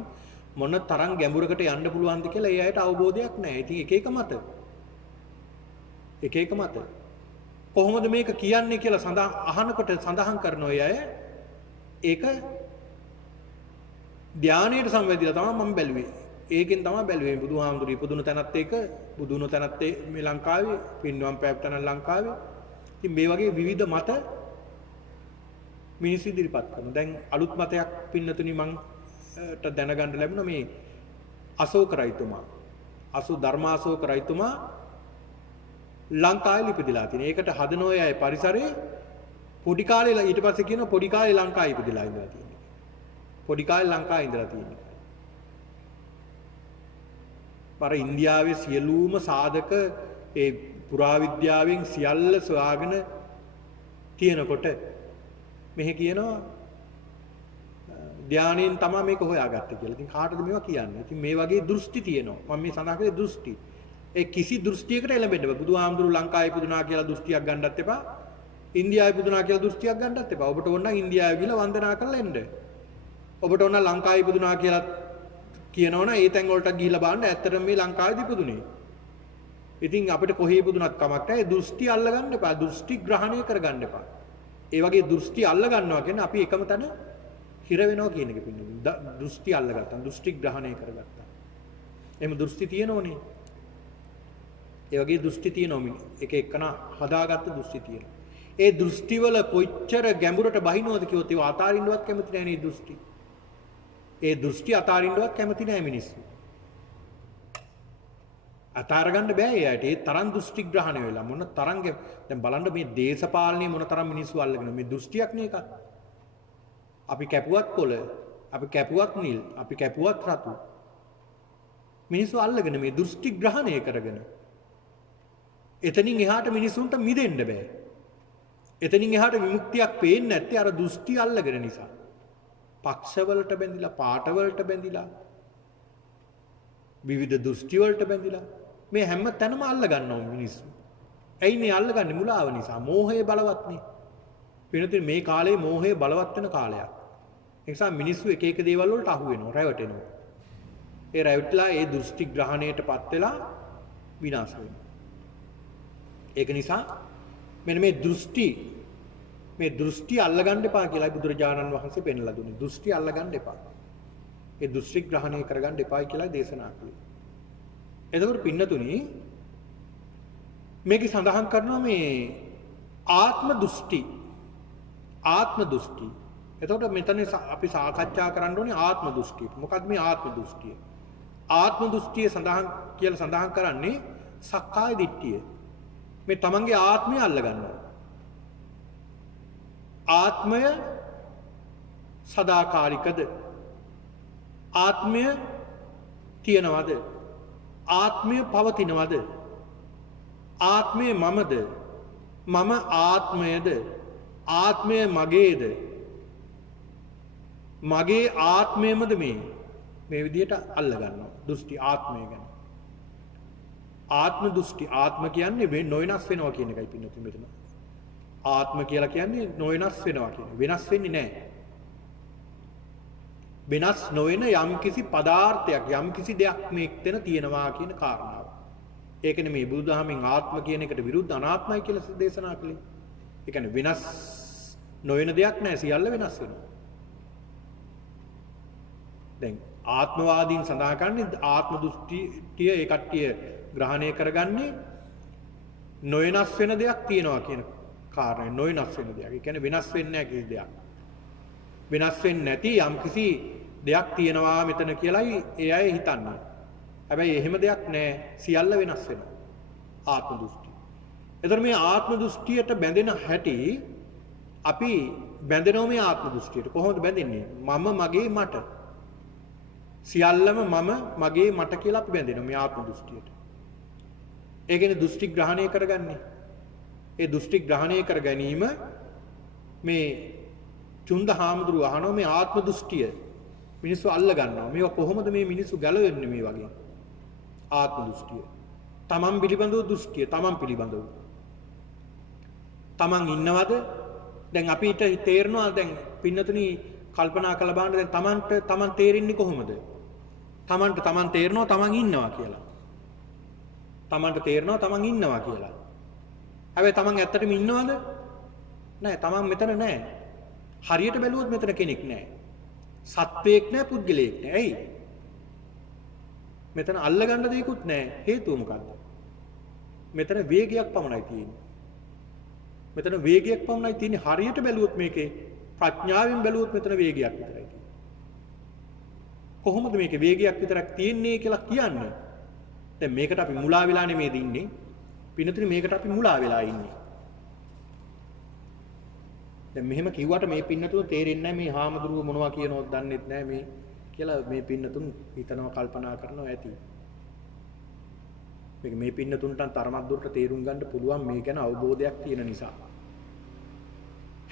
මොන තරම් ගැඹුරකට යන්න පුළුවන්ද කියලා ඒ අයට අවබෝධයක් නැහැ. ඉතින් එක එක මත කොහොමද මේක කියන්නේ කියලා අහනකොට සඳහන් කරන අය ඒක ධානයට සංවේදීලා තමයි මම බැලුවේ. ඒකෙන් තමයි බැලුවේ බුදුහාමුදුරු ඉපදුණු තැනත් ඒක බුදුණු තැනත් මේ ලංකාවේ, පින්වම් පැව් තැන ලංකාවේ. ඉතින් මේ වගේ විවිධ මත මිනිස්සු ඉදිරිපත් කරනවා. දැන් අලුත් මතයක් පින්නතුනි මංට දැනගන්න ලැබුණා මේ අශෝක රජතුමා. ධර්මාශෝක රජතුමා ලංකාවේ ඉපදිලා තියෙන. ඒකට හදන ඔය පරිසරයේ පොඩි කාලේ ඊට පස්සේ කියනවා පොඩි කාලේ ලංකාවේ ඉපදිලා ඉඳලා තියෙනවා. පොඩි කාලේ ලංකාවේ ඉඳලා තියෙනවා. පර ඉන්දියාවේ සියලුම සාධක ඒ පුරාවිද්‍යාවෙන් සියල්ල සොයාගෙන තියෙනකොට මෙහි කියනවා ධානයෙන් තමයි මේක හොයාගත්තේ කියලා. ඉතින් කාටද මේවා කියන්නේ? ඉතින් මේ වගේ දෘෂ්ටි තියෙනවා. මම මේ සඳහන් කළේ දෘෂ්ටි. ඒ කිසි දෘෂ්ටියකට එළඹෙන්න බෑ. බුදුහාමුදුරු ලංකාවේ ඉපදුනා කියලා දෘෂ්ටියක් ගන්නත් එපා. ඉන්දියාවේ ඉපදුනා කියලා දෘෂ්ටියක් ගන්නත් එපා. ඔබට ඕන නම් ඉන්දියාවේ ගිහලා වන්දනා කරලා එන්න. ඔබට ඕන නම් ලංකාවේ ඉපදුනා කියලා කියනවනම් ඒ තැන් වලට ගිහිල්ලා බලන්න ඇත්තටම මේ ලංකාවේදී ඉපදුනේ. ඉතින් අපිට කොහේ ඉපදුනත් කමක් නැහැ. දෘෂ්ටි අල්ලගන්න එපා. දෘෂ්ටි ග්‍රහණය කරගන්න එපා. ඒ වගේ දෘෂ්ටි අල්ල ගන්නවා කියන්නේ අපි එකම තැන හිර වෙනවා කියන එක පින්නු. දෘෂ්ටි අල්ලගත්තා. දෘෂ්ටි ග්‍රහණය කරගත්තා. එහෙම දෘෂ්ටි තියෙනෝනේ. ඒ වගේ දෘෂ්ටි තියෙනවා එක එකන හදාගත්ත දෘෂ්ටි තියෙනවා. ඒ දෘෂ්ටි වල කොච්චර ගැඹුරට බහිනවද කිව්වොත් ඒව අතාරින්නවත් කැමති නැහැ නේ දෘෂ්ටි. ඒ දෘෂ්ටි අතාරින්නවත් කැමති නැහැ මිනිස්සු. අතාර ගන්න බෑ එයාට. ඒ තරම් දෘෂ්ටි ග්‍රහණය වෙලා මොන තරම් දැන් බලන්න මේ දේශපාලනයේ මොන තරම් මිනිස්සු අල්ලගෙන මේ දෘෂ්ටියක් නේ එකක්. අපි කැපුවත් කොළ, අපි කැපුවත් නිල්, අපි කැපුවත් රතු. මිනිස්සු අල්ලගෙන මේ දෘෂ්ටි ග්‍රහණය කරගෙන එතනින් එහාට මිනිසුන්ට මිදෙන්න බෑ. එතනින් එහාට විමුක්තියක් පේන්නේ නැත්තේ අර දෘෂ්ටි අල්ලගෙන නිසා. පක්ෂවලට බැඳිලා, පාටවලට බැඳිලා, විවිධ දෘෂ්ටි වලට බැඳිලා මේ හැම තැනම අල්ල ගන්නවා මිනිස්සු. ඇයි මේ අල්ලගන්නේ? මුලාව නිසා. මෝහය බලවත් නේ. වෙනතින් මේ කාලේ මෝහය බලවත් වෙන කාලයක්. ඒ නිසා මිනිස්සු එක එක දේවල් වලට අහු වෙනවා, රැවටෙනවා. ඒ රැවටිලා ඒ දෘෂ්ටි ග්‍රහණයටපත් වෙලා විනාශ වෙනවා. ඒක නිසා මෙන්න මේ දෘෂ්ටි අල්ලගන්න එපා කියලා බුදුරජාණන් වහන්සේ පෙන්වලා දුන්නේ. දෘෂ්ටි අල්ලගන්න එපා. ඒ දෘෂ්ටි ග්‍රහණය කරගන්න එපායි කියලා දේශනා කළේ. එතකොට පින්නතුනි මේකේ සඳහන් කරනවා මේ ආත්ම දෘෂ්ටි. එතකොට මෙතන අපි සාකච්ඡා කරන්න ඕනේ ආත්ම දෘෂ්ටිය. මොකක්ද මේ ආත්ම දෘෂ්ටිය? ආත්ම දෘෂ්ටිය සඳහන් කරන්නේ සක්කාය දිට්ඨිය. මේ තමන්ගේ ආත්මය අල්ල ගන්නවා. ආත්මය සදාකාලිකද? ආත්මය තියනවද? ආත්මය පවතිනවද? ආත්මය මමද? මම ආත්මයද? ආත්මය මගේද? මගේ ආත්මයමද මේ විදිහට අල්ල ගන්නවා දෘෂ්ටි ආත්මය ගැන. ආත්ම දෘෂ්ටි ආත්ම කියන්නේ නොවෙනස් වෙනවා කියන එකයි පින්නතුන් මෙතන. ආත්ම කියලා කියන්නේ නොවෙනස් වෙනවා කියන. වෙනස් වෙන්නේ නැහැ. වෙනස් නොවන යම්කිසි පදාර්ථයක් යම්කිසි දෙයක් මේකෙතන තියෙනවා කියන කාරණාව. ඒකනේ මේ බුදුදහමෙන් ආත්ම කියන එකට විරුද්ධ අනාත්මයි කියලා දේශනා කළේ. ඒ කියන්නේ වෙනස් නොවන දෙයක් නැහැ, සියල්ල වෙනස් වෙනවා. දැන් ආත්මවාදීන් සඳහන් කරන්නේ ආත්ම දෘෂ්ටිය ඒ කට්ටිය ග්‍රහණය කරගන්නේ නොවෙනස් වෙන දෙයක් තියෙනවා කියන කාරණය. නොවෙනස් වෙන දෙයක්. ඒ කියන්නේ වෙනස් වෙන්නේ නැහැ කිසි දෙයක්. වෙනස් වෙන්නේ නැති යම්කිසි දෙයක් තියෙනවා මෙතන කියලායි ඒ අය හිතන්නේ. හැබැයි එහෙම දෙයක් නැහැ. සියල්ල වෙනස් වෙනවා. ආත්ම දෘෂ්ටි. එතකොට මේ ආත්ම දෘෂ්ටියට බැඳෙන හැටි අපි බැඳෙනව මේ ආත්ම දෘෂ්ටියට. කොහොමද බැඳෙන්නේ? මම මගේ මට. සියල්ලම මම මගේ මට කියලා අපි බැඳෙනවා මේ ආත්ම දෘෂ්ටියට. ඒ කියන්නේ දෘෂ්ටි ග්‍රහණය කරගන්නේ. ඒ දෘෂ්ටි ග්‍රහණය කර ගැනීම මේ චුන්ද හාමුදුරුව අහනවා මේ ආත්ම දෘෂ්ටිය මිනිස්සු අල්ල ගන්නවා. මේවා කොහොමද මේ මිනිස්සු ගැලවෙන්නේ මේ වගේ? ආත්ම දෘෂ්ටිය. තමන් පිළිබඳව දෘෂ්ටිය, තමන් පිළිබඳව. තමන් ඉන්නවද? දැන් අපිට තේරෙනවා දැන් පින්නතුනි කල්පනා කරලා බලන්න දැන් තමන් තේරෙන්නේ කොහොමද? තමන් තේරෙනවා තමන් ඉන්නවා කියලා. තමන්ට තේරෙනවා තමන් ඉන්නවා කියලා. හැබැයි තමන් ඇත්තටම ඉන්නවද? නැහැ. තමන් මෙතන නැහැ. හරියට බැලුවොත් මෙතන කෙනෙක් නැහැ. සත්වයක් නැහැ, පුද්ගලයෙක් නැහැ. ඇයි? මෙතන අල්ලගන්න දෙයක්වත් නැහැ. හේතුව මොකද්ද? මෙතන වේගයක් පමණයි තියෙන්නේ. හරියට බැලුවොත් මේකේ ප්‍රඥාවෙන් බැලුවොත් මෙතන වේගයක් විතරයි. කොහොමද මේකේ වේගයක් විතරක් තියෙන්නේ කියලා කියන්නේ? දැන් මේකට අපි මුලා වෙලා නෙමෙයි ඉන්නේ. පින්නතුනි මේකට අපි මුලා වෙලා ඉන්නේ. දැන් මෙහෙම කිව්වට මේ පින්නතුන් තේරෙන්නේ නැහැ මේ හාමුදුරුවෝ මොනවා කියනවද දන්නෙත් නැහැ මේ කියලා මේ පින්නතුන් හිතනවා කල්පනා කරනවා ඇති. මේ පින්නතුන්ට තරමක් දුරට තේරුම් ගන්න පුළුවන් මේ ගැන අවබෝධයක් තියෙන නිසා.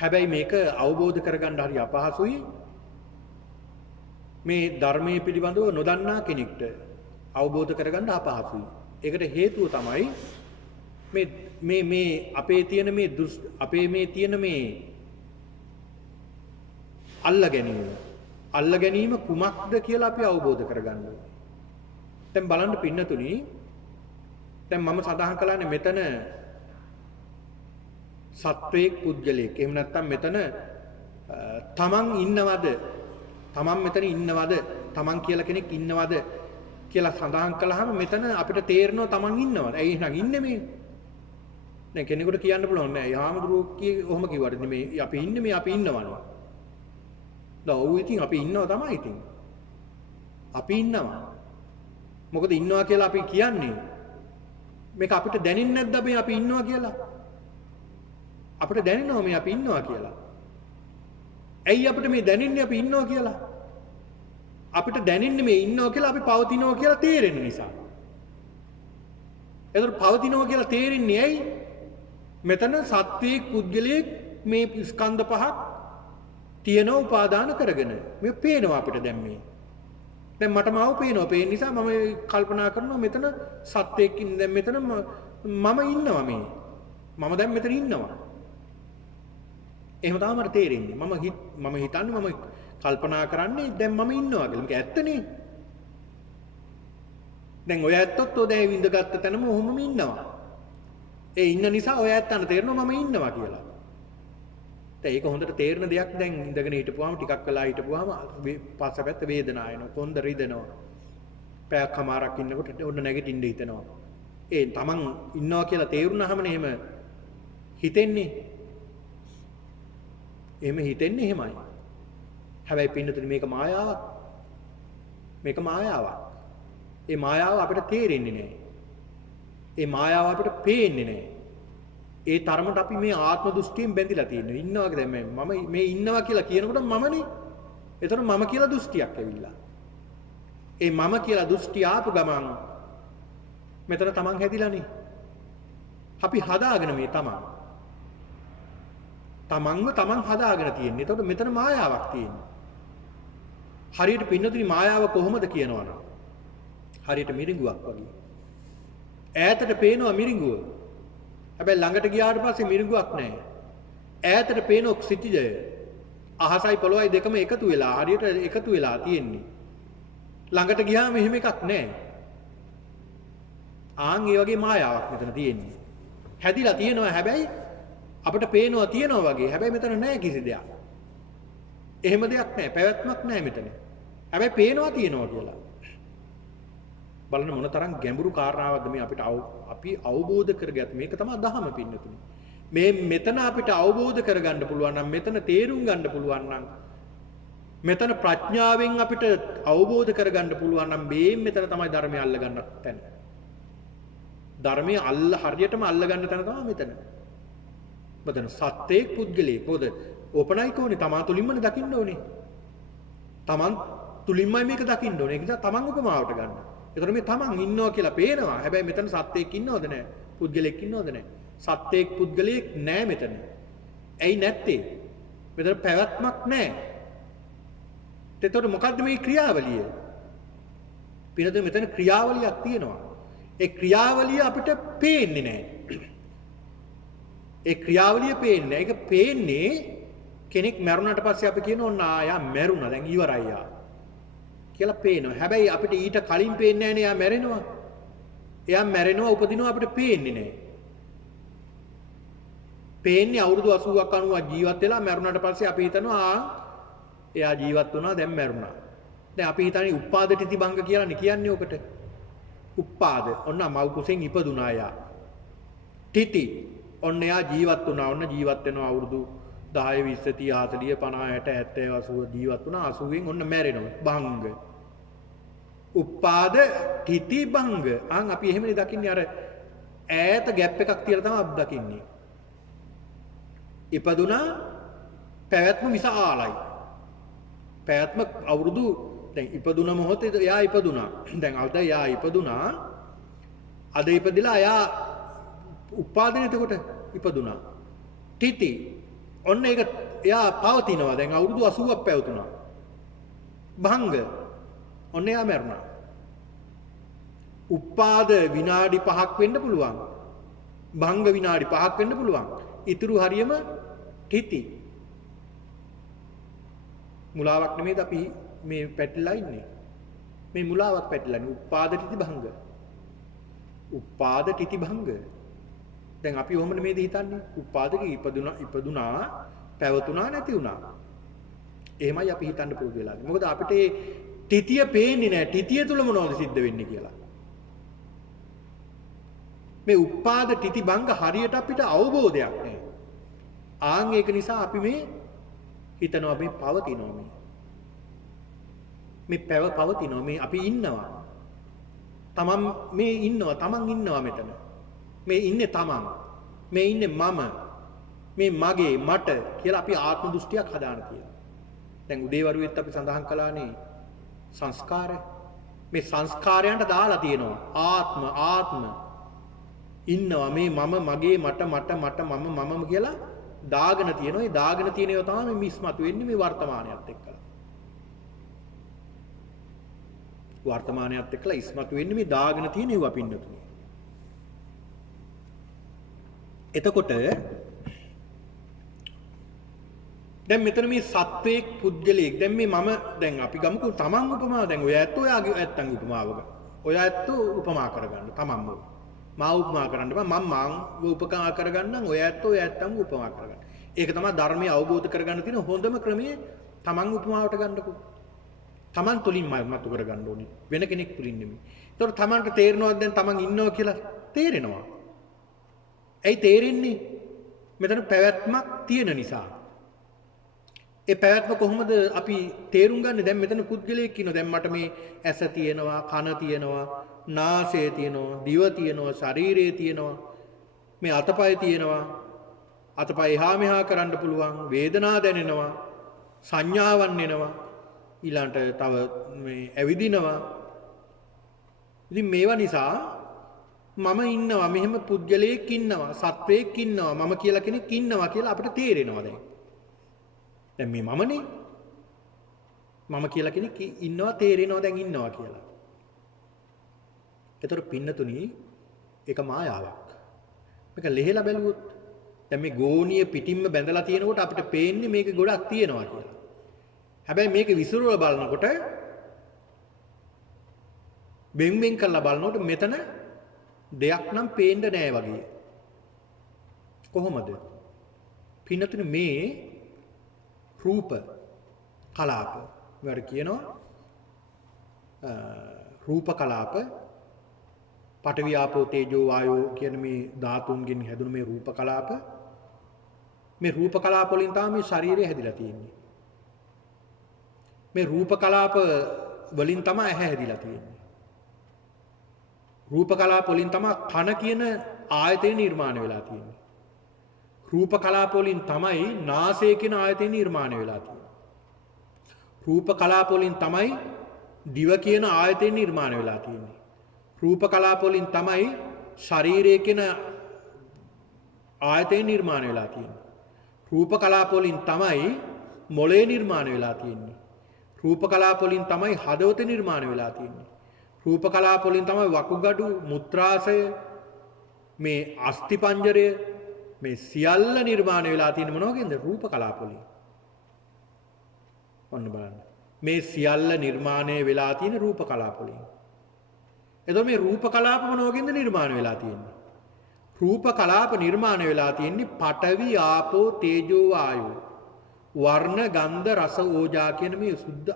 හැබැයි මේක අවබෝධ කරගන්න හරි අපහසුයි. මේ ධර්මයේ පිළිබඳව නොදන්නා කෙනෙක්ට අවබෝධ කරගන්න අපහසුයි. ඒකට හේතුව තමයි මේ අපේ තියෙන මේ අල්ල ගැනීම කුමක්ද කියලා අපි අවබෝධ කරගන්න ඕනේ. දැන් බලන්න පින්නතුනි දැන් මම සඳහන් කළානේ මෙතන සත්වයේ පුද්ගලයෙක්. එහෙම නැත්නම් මෙතන තමන් ඉන්නවද? තමන් මෙතන ඉන්නවද? තමන් කියලා කෙනෙක් ඉන්නවද කියලා සඳහන් කළාම මෙතන අපිට තේරෙනවා තමන් ඉන්නවද? ඇයි එහෙනම් ඉන්නේ මේ? දැන් කෙනෙකුට කියන්න පුළුවන් නෑ. යාමදුරුවෝ ඔහොම කිව්වට මේ අපි ඉන්නේ මේ අපි ඉන්නවනේ. දැන් ඔව් ඉතින් අපි ඉන්නවා තමයි ඉතින්. අපි ඉන්නවා. මොකද ඉන්නවා කියලා අපි කියන්නේ මේක අපිට දැනෙන්නේ නැද්ද අපි ඉන්නවා කියලා? අපිට දැනෙනවා මේ අපි ඉන්නවා කියලා. ඇයි අපිට මේ දැනෙන්නේ අපි ඉන්නවා කියලා? අපිට දැනෙන්නේ මේ ඉන්නවා කියලා අපි පවතිනවා කියලා තේරෙන නිසා. ඒතර පවතිනවා කියලා තේරෙන්නේ ඇයි? මෙතන සත්වයේ පුද්ගලයෙක් මේ ස්කන්ධ පහක් තියෙන උපාදාන කරගෙන මේ පේනවා අපිට දැන් මේ. දැන් මට මාව පේනවා. පේන නිසා මම කල්පනා කරනවා මෙතන සත්වයක් දැන් මෙතන මම ඉන්නවා මේ. මම දැන් මෙතන ඉන්නවා. එහෙම තමයි මට තේරෙන්නේ. මම හිතන්නේ මම කල්පනා කරන්නේ දැන් මම ඉන්නවා කියලා. මේක ඇත්තනේ. දැන් ඔය ඇත්තොත් ඔය දැන් විඳගත්ත තැනම ඔහොමම ඉන්නවා. ඒ ඉන්න නිසා ඔය ඇත්තන්ට තේරෙනවා මම ඉන්නවා කියලා. දැන් ඒක හොඳට තේරෙන දෙයක් දැන් ඉඳගෙන හිටපුවාම ටිකක් වෙලා හිටපුවාම පස්සපැත්ත වේදනාව එනවා. කොන්ද රිදෙනවා. පැයක් කමාරක් ඉන්නකොට ඔන්න නැගිටින්න හිතෙනවා. ඒ තමන් ඉන්නවා කියලා තේරුණාමනේ එහෙම හිතෙන්නේ. එහෙම හිතෙන්නේ එහෙමයි. හැබැයි පින්නතුනි මේක මායාවක්. මේක මායාවක්. ඒ මායාව අපිට තේරෙන්නේ නැහැ. ඒ මායාව අපිට පේන්නේ නැහැ. ඒ තරමට අපි මේ ආත්ම දෘෂ්ටියෙන් බැඳිලා තියෙනවා. ඉන්නවා දැන් මම මේ ඉන්නවා කියලා කියනකොට මමනේ. එතන මම කියලා දෘෂ්ටියක් ඇවිල්ලා. ඒ මම කියලා දෘෂ්ටි ආපු ගමන් මෙතන තමන් හැදිලානේ. අපි හදාගෙන මේ තමන්ව තමන් හදාගෙන තියෙන්නේ. එතකොට මෙතන මායාවක් තියෙනවා. හරියට පින්නතුනි මායාව කොහොමද කියනවනම් හරියට මිරිඟුවක් වගේ. ඈතට පේනවා මිරිඟුව. හැබැයි ළඟට ගියාට පස්සේ මිරිඟුවක් නැහැ. ඈතට පේන ක්ෂිතිජය අහසයි පොළොවයි දෙකම එකතු වෙලා හරියට එකතු වෙලා තියෙන්නේ. ළඟට ගියාම එහෙම එකක් නැහැ. ආන් ඒ වගේ මායාවක් මෙතන තියෙන්නේ. හැදිලා තියෙනවා හැබැයි අපිට පේනවා තියෙනවා වගේ. හැබැයි මෙතන නැහැ කිසි දෙයක්. එහෙම දෙයක් නැහැ. පැවැත්මක් නැහැ මෙතන. හැබැයි පේනවා තියෙනවා කියලා. බලන්න මොන තරම් ගැඹුරු කාරණාවක්ද මේ අපි අවබෝධ කරගත්ත. මේක තමයි දහම පින්නතුනි. මේ මෙතන අපිට අවබෝධ කරගන්න පුළුවන් නම් මෙතන තේරුම් ගන්න පුළුවන් නම් මෙතන ප්‍රඥාවෙන් අපිට අවබෝධ කරගන්න පුළුවන් නම් මේ මෙතන තමයි ධර්මය අල්ල ගන්න තැන. ධර්මයේ හරියටම අල්ල ගන්න තැන තමයි මෙතන. මෙතන සත්‍යයේ පුද්ගලයෙක්. මොකද ඕපනයිකෝනේ තමා තුලින්මනේ දකින්න ඕනේ. තමන් තුලින්මයි මේක දකින්න ඕනේ. ඒක නිසා තමන් උපමාවට ගන්න. ඒතර මේ තමන් ඉන්නවා කියලා පේනවා. හැබැයි මෙතන සත්‍යයක් ඉන්නවද නැහැ? පුද්ගලයෙක් ඉන්නවද නැහැ? සත්‍යයක් පුද්ගලයෙක් නැහැ මෙතන. ඇයි නැත්තේ? මෙතන පැවැත්මක් නැහැ. එතකොට මොකද්ද මේ ක්‍රියාවලිය? පිනද මෙතන ක්‍රියාවලියක් තියෙනවා. ඒ ක්‍රියාවලිය අපිට පේන්නේ නැහැ. ඒ ක්‍රියාවලිය පේන්නේ නැහැ. ඒක පේන්නේ කෙනෙක් මැරුණාට පස්සේ අපි කියනවා ඔන්න ආයා මැරුණා දැන් ඉවරයි යා කියලා පේනවා. හැබැයි අපිට ඊට කලින් පේන්නේ නැහැනේ එයා මැරෙනවා. එයා මැරෙනවා උපදිනවා අපිට පේන්නේ නැහැ. පේන්නේ අවුරුදු 80ක් 90ක් ජීවත් වෙලා මැරුණාට පස්සේ අපි හිතනවා එයා ජීවත් වුණා දැන් මැරුණා. දැන් අපි හිතන්නේ උපාද තිතිබංග කියලානේ කියන්නේ ඔකට. උපාද ඔන්න මව් කුසෙන් ඉපදුනා එයා. තිති ඔන්න එයා ජීවත් වුණා. ඔන්න ජීවත් වෙනවා අවුරුදු 10 20 30 40 50 60 70 80 ජීවත් වුණා 80න් ඔන්න මැරෙනවා භංග. උපාද තිති භංග. අන් අපි එහෙමනේ දකින්නේ අර ඈත ગેප් එකක් තියලා තමයි අපි දකින්නේ. ඉපදුනා පැවැත්ම විශාලයි. පැවැත්ම අවුරුදු දැන් ඉපදුන මොහොතේ එයා ඉපදුනා. දැන් අද එයා ඉපදුනා. අද ඉපදිලා එයා උපාදින එතකොට ඉපදුනා. තිති. ඔන්න ඒක එයා පවතිනවා. දැන් අවුරුදු 80ක් පැවතුනා. භංග. ඔන්න එයා මැරුණා. උපාද විනාඩි 5ක් වෙන්න පුළුවන්. භංග විනාඩි 5ක් වෙන්න පුළුවන්. ඉතුරු හරියම තිති. මුලාවක් නෙමෙයිද අපි මේ පැටලලා ඉන්නේ. මේ මුලාවක් පැටලලා නේ. උපාද තිති භංග. උපාද තිති භංග. දැන් අපි ඔහොම නෙමෙයිද හිතන්නේ? උපාදක ඉපදුනා පැවතුනා නැති වුණා. එහෙමයි අපි හිතන්න පුරුදු වෙලා. මොකද අපිට මේ තිතිය පේන්නේ නැහැ. තිතිය තුල මොනවද සිද්ධ වෙන්නේ කියලා. මේ උපාද තිති භංග හරියට අපිට අවබෝධයක් නැහැ. ආන් ඒක නිසා අපි මේ හිතනවා මේ පවතිනවා මේ පවතිනවා මේ අපි ඉන්නවා. තමන් මේ ඉන්නවා තමන් ඉන්නවා මෙතන. මේ ඉන්නේ තමන්. මේ ඉන්නේ මම. මේ මගේ මට කියලා අපි ආත්ම දෘෂ්ටියක් හදාන කියලා. දැන් උදේවරුවෙත් අපි සඳහන් කළානේ සංස්කාරය. මේ සංස්කාරයන්ට දාලා තියෙනවා ආත්ම ඉන්නවා මේ මම මගේ මට මම කියලා දාගෙන තියෙනවා. ඒ දාගෙන තියෙන ඒවා තමයි මේ මිස්මතු වෙන්නේ මේ වර්තමානයත් එක්කලා. වර්තමානයත් එක්කලා ඉස්මතු වෙන්නේ මේ දාගෙන තියෙන ඒවා පින්නතුනේ. එතකොට දැන් මෙතන මේ සත්වයක් පුද්ගලයෙක් දැන් මේ මම දැන් අපි ගමුකෝ තමන් උපමාව දැන් ඔය ඇත්තෝ ඔයාගේ ඇත්තන් උපමාවක. ඔය ඇත්තෝ උපමා කරගන්න තමන්ම. මා උපමා කරන්න බෑ මම උපකා කරගන්නම් ඔය ඇත්තෝ ඔය ඇත්තම උපමා කරගන්න. ඒක තමයි ධර්මය අවබෝධ කරගන්න තියෙන හොඳම ක්‍රමය තමන් උපමාවට ගන්නකො. තමන් තුලින් මතු කරගන්න ඕනේ. වෙන කෙනෙක් තුලින් නෙමෙයි. ඒතකොට තමන්ට තේරෙනවද දැන් තමන් ඉන්නවා කියලා? තේරෙනවා. ඇයි තේරෙන්නේ? මෙතන පැවැත්මක් තියෙන නිසා. ඒ පැවැත්ම කොහොමද අපි තේරුම් ගන්නේ? දැන් මෙතන පුද්ගලයෙක් ඉන්නවා. දැන් මට මේ ඇස තියෙනවා, කන තියෙනවා, නාසය තියෙනවා, දිව තියෙනවා, ශරීරය තියෙනවා, මේ අතපය තියෙනවා. අතපය එහා මෙහා කරන්න පුළුවන්, වේදනා දැනෙනවා, සංඥාවන් එනවා. ඊළඟට තව මේ ඇවිදිනවා. ඉතින් මේවා නිසා මම ඉන්නවා, මෙහෙම පුද්ගලයෙක් ඉන්නවා, සත්වයෙක් ඉන්නවා, මම කියලා කෙනෙක් ඉන්නවා කියලා අපිට තේරෙනවා දැන්. දැන් මේ මමනේ. මම කියලා කෙනෙක් ඉන්නවා තේරෙනවා දැන් ඉන්නවා කියලා. ඒතර පින්නතුනි ඒක මායාවක්. මේක ලෙහෙලා බැලුවොත් දැන් මේ ගෝණිය පිටින්ම බැඳලා තියෙනකොට අපිට පේන්නේ මේක ගොඩක් තියෙනවා කියලා. හැබැයි මේක විසිරුවලා බලනකොට බෙන් කරලා බලනකොට මෙතන දෙයක් නම් පේන්න නෑ වගේ. කොහොමද? පින්නතුනි මේ රූප කලාප වල කියනවා රූප කලාප පඨවි ආපෝ තේජෝ වායෝ කියන මේ ධාතුන්ගෙන් හැදුණු මේ රූප කලාප වලින් තමයි මේ ශරීරය හැදිලා තියෙන්නේ. මේ රූප කලාප වලින් තමයි ඇහැ හැදිලා තියෙන්නේ. රූප කලාප වලින් තමයි කන කියන ආයතනය නිර්මාණය වෙලා තියෙන්නේ. රූප කලාප වලින් තමයි නාසය කියන ආයතනය නිර්මාණය වෙලා තියෙන්නේ. රූප කලාප වලින් තමයි දිව කියන ආයතනය නිර්මාණය වෙලා තියෙන්නේ. රූප කලාප වලින් තමයි ශරීරය කියන ආයතනය නිර්මාණය වෙලා තියෙන්නේ. රූප කලාප වලින් තමයි මොළය නිර්මාණය වෙලා තියෙන්නේ. රූප කලාප වලින් තමයි හදවත නිර්මාණය වෙලා තියෙන්නේ. රූප කලාප වලින් තමයි වකුගඩු, මුත්‍රාශය, මේ අස්ථි පංජරය මේ සියල්ල නිර්මාණය වෙලා තියෙන මොනවගෙන්ද? රූප කලාප වලින්. ඔන්න බලන්න. මේ සියල්ල නිර්මාණය වෙලා තියෙන රූප කලාප වලින්. එතකොට මේ රූප කලාප මොනවගෙන්ද නිර්මාණය වෙලා තියෙන්නේ? රූප කලාප නිර්මාණය වෙලා තියෙන්නේ පඨවි, ආපෝ, තේජෝ, වායෝ. වර්ණ, ගන්ධ, රස, ඕජා කියන මේ සුද්ධ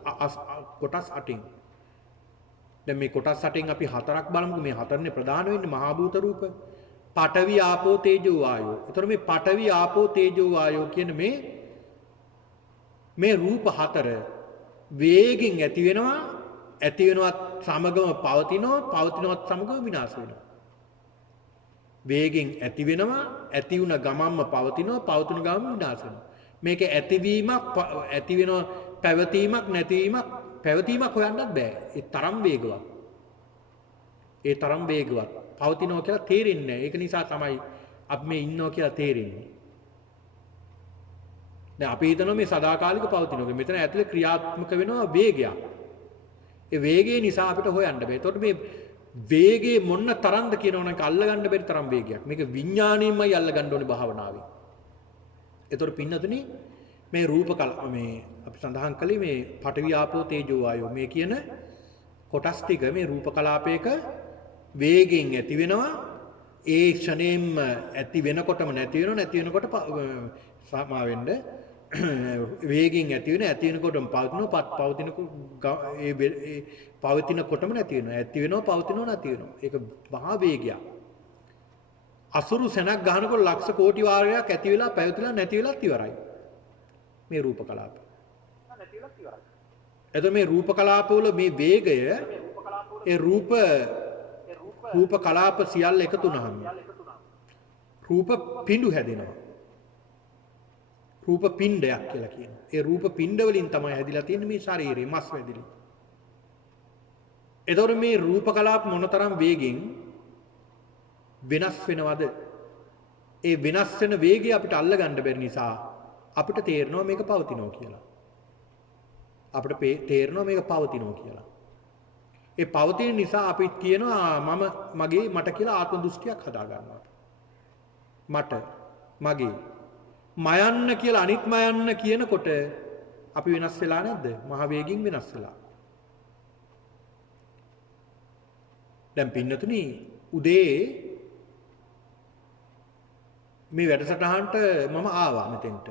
කොටස් 8න්. දැන් මේ කොටස් 8න් අපි හතරක් බලමුකෝ. මේ හතරනේ ප්‍රධාන වෙන්නේ මහා භූත රූප. පඨවි, ආපෝ, තේජෝ, වායෝ. ඒතර මේ පඨවි, ආපෝ, තේජෝ, වායෝ කියන මේ මේ රූප හතර වේගෙන් ඇති වෙනවා, ඇති වෙනවත් සමගම පවතිනවා, පවතිනවත් සමගම විනාශ වෙනවා. වේගෙන් ඇති වෙනවා, ඇති වුණ ගමම්ම පවතිනවා, පවතින ගමම විනාශ වෙනවා. මේක ඇතිවීමක්, ඇති වෙනවා, පැවතීමක්, නැතිවීමක්, පැවතීමක් හොයන්නත් බෑ. ඒ තරම් වේගවත්. ඒ තරම් වේගවත්. පවතිනවා කියලා තේරෙන්නේ නැහැ. ඒක නිසා තමයි අපි මේ ඉන්නවා කියලා තේරෙන්නේ. දැන් අපි හිතනවා මේ සදාකාලික පවතිනවා. මෙතන ඇතුලේ ක්‍රියාත්මක වෙනවා වේගයක්. ඒ වේගය නිසා අපිට හොයන්න බෑ. ඒතකොට මේ වේගයේ මොන තරම්ද කියනවනම් ඒක අල්ලගන්න බැරි තරම් වේගයක්. මේක විඥාණයෙන්මයි අල්ලගන්න ඕනේ භාවනාවෙන්. ඒතකොට පින්නතුනි මේ මේ අපි සඳහන් කළේ මේ පඨවි ආපෝ තේජෝ වායෝ මේ කියන කොටස් ටික මේ රූප කලාපයක වේගෙන් ඇති වෙනවා. ඒ ක්ෂණයෙන්ම ඇති වෙනකොටම නැති වෙනවා, නැති වෙනකොට සමා වෙන්න වේගෙන් ඇති වෙන, ඇති වෙනකොටම පවතිනවා, පවතිනකොටම නැති වෙනවා, ඇති වෙනවා, පවතිනවා, නැති වෙනවා. ඒක මහා වේගයක්. අසුරු සෙනක් ගහනකොට ලක්ෂ කෝටි වාරයක් ඇති වෙලා පැවතිලා නැති වෙලාත් ඉවරයි. මේ රූප කලාප. එතකොට මේ රූප කලාපවල මේ වේගය ඒ රූප කලාප සියල්ල එකතු වුනහම රූප පිඬු හැදෙනවා. රූප පිණ්ඩයක් කියලා කියනවා. ඒ රූප පිණ්ඩ වලින් තමයි හැදිලා තියෙන්නේ මේ ශරීරය, මස් වැදිලි. එතකොට මේ රූප කලාප මොනතරම් වේගෙන් වෙනස් වෙනවද? ඒ වෙනස් වෙන වේගය අපිට අල්ලගන්න බැරි නිසා අපිට තේරෙනවා මේක පවතිනවා කියලා. අපිට තේරෙනවා මේක පවතිනවා කියලා. ඒ පවතින නිසා අපි කියනවා මට කියලා ආත්ම දෘෂ්ටියක් හදා ගන්නවා. මගේ මයන්න කියලා අනිත් මයන්න කියනකොට අපි වෙනස් වෙලා නැද්ද? මහ වේගින් වෙනස් වෙලා. දැන් පින්නතුනි උදේ මේ වැඩසටහනට මම ආවා මෙතෙන්ට.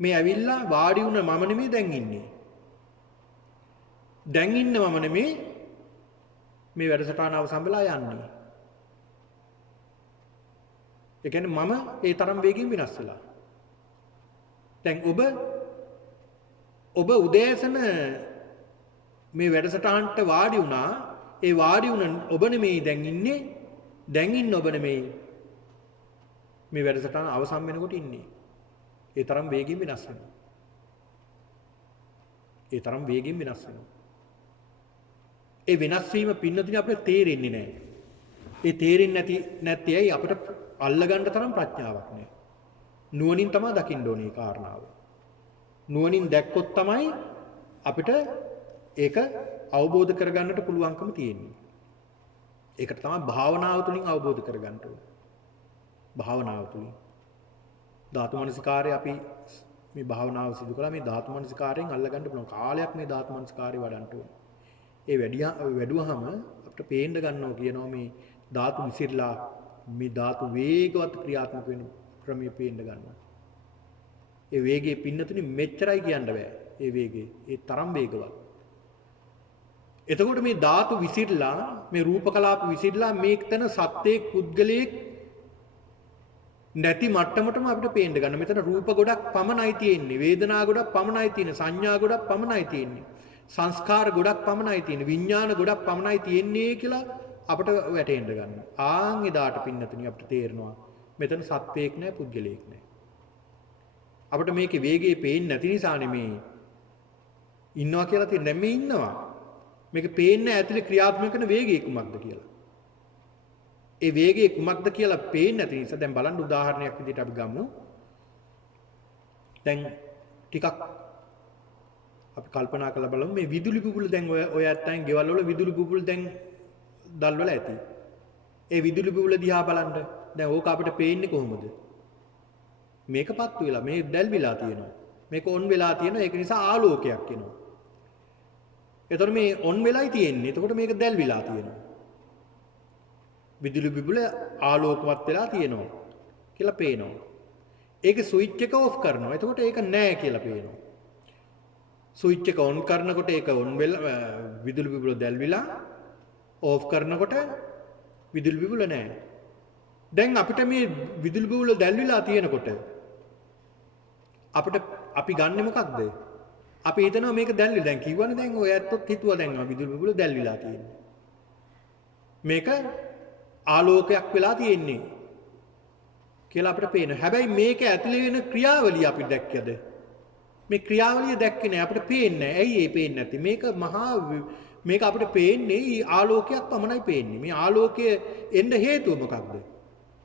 මේ ඇවිල්ලා වාඩි වුණ මම නෙමෙයි දැන් ඉන්නේ. දැන් ඉන්න මම නෙමෙයි මේ වැඩසටහන අවසන් වෙලා යන්නේ. ඒ කියන්නේ මම ඒ තරම් වේගින් වෙනස් වෙලා. දැන් ඔබ උදෑසන මේ වැඩසටහනට වාඩි වුණා. ඒ වාඩි වුණ ඔබ නෙමෙයි දැන් ඉන්නේ. දැන් ඉන්න ඔබ නෙමෙයි මේ වැඩසටහන අවසන් වෙනකොට ඉන්නේ. ඒ තරම් වේගින් වෙනස් වෙනවා. ඒ තරම් වේගින් වෙනස් වෙනවා. ඒ වෙනස් වීම පින්නතුනි අපිට තේරෙන්නේ නැහැ. ඒ තේරෙන්නේ නැති ඇයි අපිට අල්ලගන්න තරම් ප්‍රඥාවක් නැහැ. නුවණින් තමයි දකින්න ඕනේ මේ කාරණාව. නුවණින් දැක්කොත් තමයි අපිට ඒක අවබෝධ කරගන්නට පුළුවන්කම තියෙන්නේ. ඒකට තමයි භාවනාව තුළින් අවබෝධ කරගන්න ඕනේ. භාවනාව තුළින් ධාතු මනසිකාරය අපි මේ භාවනාව සිදු කළා. මේ ධාතු මනසිකාරයෙන් අල්ලගන්න පුළුවන් කාලයක් මේ ධාතු මනසිකාරය වඩන්න ඕනේ. ඒ වැඩුවහම අපිට පේන්න ගන්නවා කියනවා මේ ධාතු විසිරලා මේ ධාතු වේගවත් ක්‍රියාත්මක වෙන ක්‍රමයේ පේන්න ගන්නවා. ඒ වේගයේ පින්නතුනි මෙච්චරයි කියන්න බෑ. ඒ වේගය ඒ තරම් වේගවත්. එතකොට මේ ධාතු විසිරලා මේ රූප කලාප විසිරලා මේකතන සත්‍යයක් පුද්ගලයෙක් නැති මට්ටමටම අපිට පේන්න ගන්න. මෙතන රූප ගොඩක් පමණයි තියෙන්නේ. වේදනා ගොඩක් පමණයි තියෙන්නේ. සංඥා ගොඩක් පමණයි තියෙන්නේ. සංස්කාර ගොඩක් පමණයි තියෙන්නේ. විඥාන ගොඩක් පමණයි තියෙන්නේ කියලා අපට වැටෙන්න ගන්න. ආන් එදාට පින්නතුනි අපිට තේරෙනවා මෙතන සත්වයක් නැහැ, පුද්ගලයෙක් නැහැ. අපිට මේකේ වේගය පේන්නේ නැති නිසා නෙමේ ඉන්නවා කියලා තියෙන්නේ. දැන් මේ ඉන්නවා. මේක පේන්නේ ඇතුලේ ක්‍රියාත්මක කරන වේගය කුමක්ද කියලා. ඒ වේගය කුමක්ද කියලා පේන්නේ නැති නිසා දැන් බලන්න උදාහරණයක් විදිහට අපි ගමු. දැන් ටිකක් අපි කල්පනා කරලා බලමු මේ විදුලි බුබුලු දැන් ඔය ඇත්තන් ගෙවල් වල විදුලි බුබුලු දැන් දල්වල ඇති. ඒ විදුලි බුබුල දිහා බලන්න. දැන් ඕක අපිට පේන්නේ කොහොමද? මේකපත් වෙලා මේ දැල්විලා තියෙනවා. මේක ඔන් වෙලා තියෙනවා. ඒක නිසා ආලෝකයක් එනවා. එතකොට මේ ඔන් වෙලයි තියෙන්නේ. එතකොට මේක දැල්විලා තියෙනවා. විදුලි බුබුල ආලෝකවත් වෙලා තියෙනවා කියලා පේනවා. ඒකේ ස්විච් එක ඔෆ් කරනවා. එතකොට ඒක නැහැ කියලා පේනවා. ස්විච් එක ඔන් කරනකොට ඒක ඔන් වෙලා විදුලි බුබුල දැල්විලා ඕෆ් කරනකොට විදුලි බුබුල නැහැ. දැන් අපිට මේ විදුලි බුබුල දැල්විලා තියෙනකොට අපිට අපි ගන්නෙ මොකක්ද? අපි හිතනවා මේක දැල්වි දැන් කිව්වනේ දැන් ඔය ඇත්තොත් හිතුවා දැන් විදුලි බුබුල දැල්විලා තියෙන්නේ. මේක ආලෝකයක් වෙලා තියෙන්නේ කියලා අපිට පේනවා. හැබැයි මේක ඇතුලේ වෙන ක්‍රියාවලිය අපි දැක්කද? මේ ක්‍රියාවලිය දැක්කේ නෑ අපිට පේන්නේ නෑ. ඇයි ඒ පේන්නේ නැති? මේක අපිට පේන්නේ ආලෝකයක් පමණයි පේන්නේ. මේ ආලෝකයේ එන්න හේතුව මොකක්ද?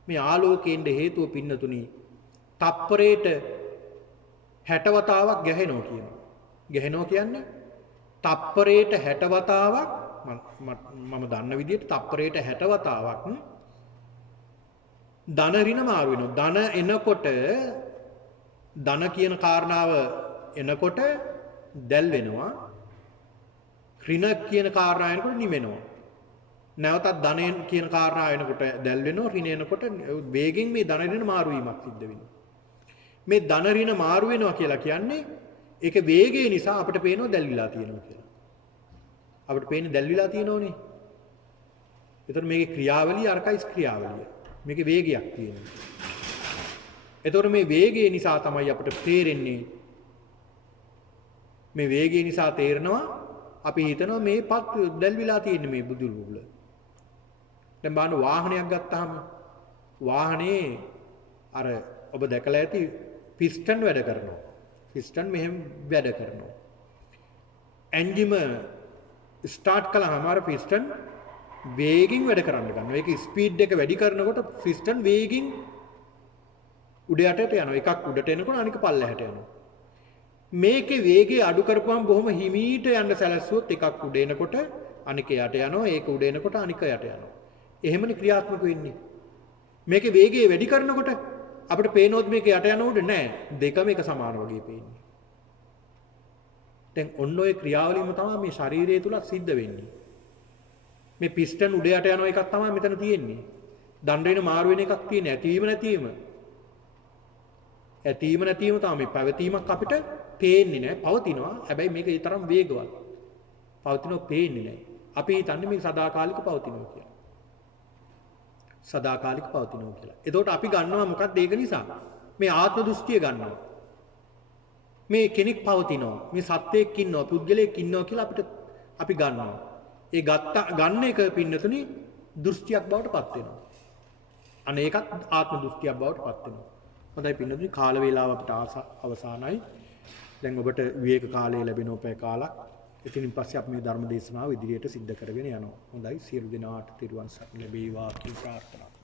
මේ ආලෝකයේ එන්න හේතුව පින්නතුණි තප්පරයට 60 වතාවක් ගැහෙනවා කියනවා. ගැහෙනවා කියන්නේ තප්පරයට 60 වතාවක් මම දන්න විදිහට තප්පරයට 60 වතාවක් ධන ඍණ මාරු වෙනවා. ධන එනකොට ධන කියන කාරණාව එනකොට දැල් වෙනවා. ඍණ කියන කාරණාව එනකොට නිවෙනවා. නැවතත් ධනයෙන් කියන කාරණාව එනකොට දැල් වෙනවා. ඍණ එනකොට වේගෙන් මේ ධන ඍණ මාරු වීමක් සිද්ධ වෙනවා. මේ ධන ඍණ මාරු වෙනවා කියලා කියන්නේ ඒක වේගය නිසා අපිට පේනවා දැල්විලා තියෙනවා කියලා. අපිට පේන්නේ දැල්විලා තියෙනෝනේ. එතකොට මේකේ ක්‍රියාවලිය අරකයි ක්‍රියාවලිය. මේකේ වේගයක් තියෙනවා. එතකොට මේ වේගය නිසා තමයි අපිට තේරෙන්නේ මේ වේගය නිසා තේරෙනවා අපි හිතනවා මේ පත් දැල්විලා තියෙන්නේ මේ බුදුල් බුබුල. දැන් බලන්න වාහනයක් ගත්තාම වාහනේ අර ඔබ දැකලා ඇති පිස්ටන් වැඩ කරනවා. පිස්ටන් මෙහෙම වැඩ කරනවා. එන්ජිම ස්ටාර්ට් කළාම අර පිස්ටන් වේගින් වැඩ කරන්න ගන්නවා. ඒක ස්පීඩ් එක වැඩි කරනකොට පිස්ටන් වේගින් උඩ යටට යනවා. එකක් උඩට එනකොට අනික පල්ලෙහාට යනවා. මේකේ වේගය අඩු කරපුවම බොහොම හිමීට යන්න සැලැස්සුවොත් එකක් උඩ එනකොට අනික යට යනවා. ඒක උඩ එනකොට අනික යට යනවා. එහෙමනේ ක්‍රියාත්මක වෙන්නේ. මේකේ වේගය වැඩි කරනකොට අපිට පේනොත් මේක යට යනවද නෑ. දෙකම එක සමාන වගේ පේන්නේ. දැන් ඔන්න ඔය ක්‍රියාවලියම තමයි මේ ශරීරය තුල සිද්ධ වෙන්නේ. මේ පිස්ටන් උඩ යට යන එකක් තමයි මෙතන තියෙන්නේ. දණ්ඩේන මාරු වෙන එකක් තියෙන ඇතිවීම නැතිවීම. ඇතිවීම නැතිවීම තමයි පැවතීමක් අපිට පේන්නේ නෑ. පවතිනවා. හැබැයි මේක ඒ තරම් වේගවත්. පවතිනව පේන්නේ නෑ. අපි හිතන්නේ මේක සදාකාලික පවතිනවා කියලා. සදාකාලික පවතිනවා කියලා. එතකොට අපි ගන්නවා මොකක්ද ඒක නිසා? මේ ආත්ම දෘෂ්ටිය ගන්නවා. මේ කෙනෙක් පවතිනවා. මේ සත්‍යයක් ඉන්නවා, පුද්ගලයෙක් ඉන්නවා කියලා අපි ගන්නවා. ඒ ගන්න එක පින්නතුනේ දෘෂ්ටියක් බවට පත් වෙනවා. අනේ ඒකත් ආත්ම දෘෂ්ටියක් බවට පත් වෙනවා. හොඳයි පින්නතුනේ කාල වේලාව අපිට අවසానයි. දැන් ඔබට විවේක කාලය ලැබෙනවා පැය කාලක්. එතනින් පස්සේ අපි මේ ධර්ම දේශනාව ඉදිරියට සිද්ධ කරගෙන යනවා. හොඳයි සියලු දෙනාට තෙරුවන් සරණ ලැබේවා කියලා ප්‍රාර්ථනා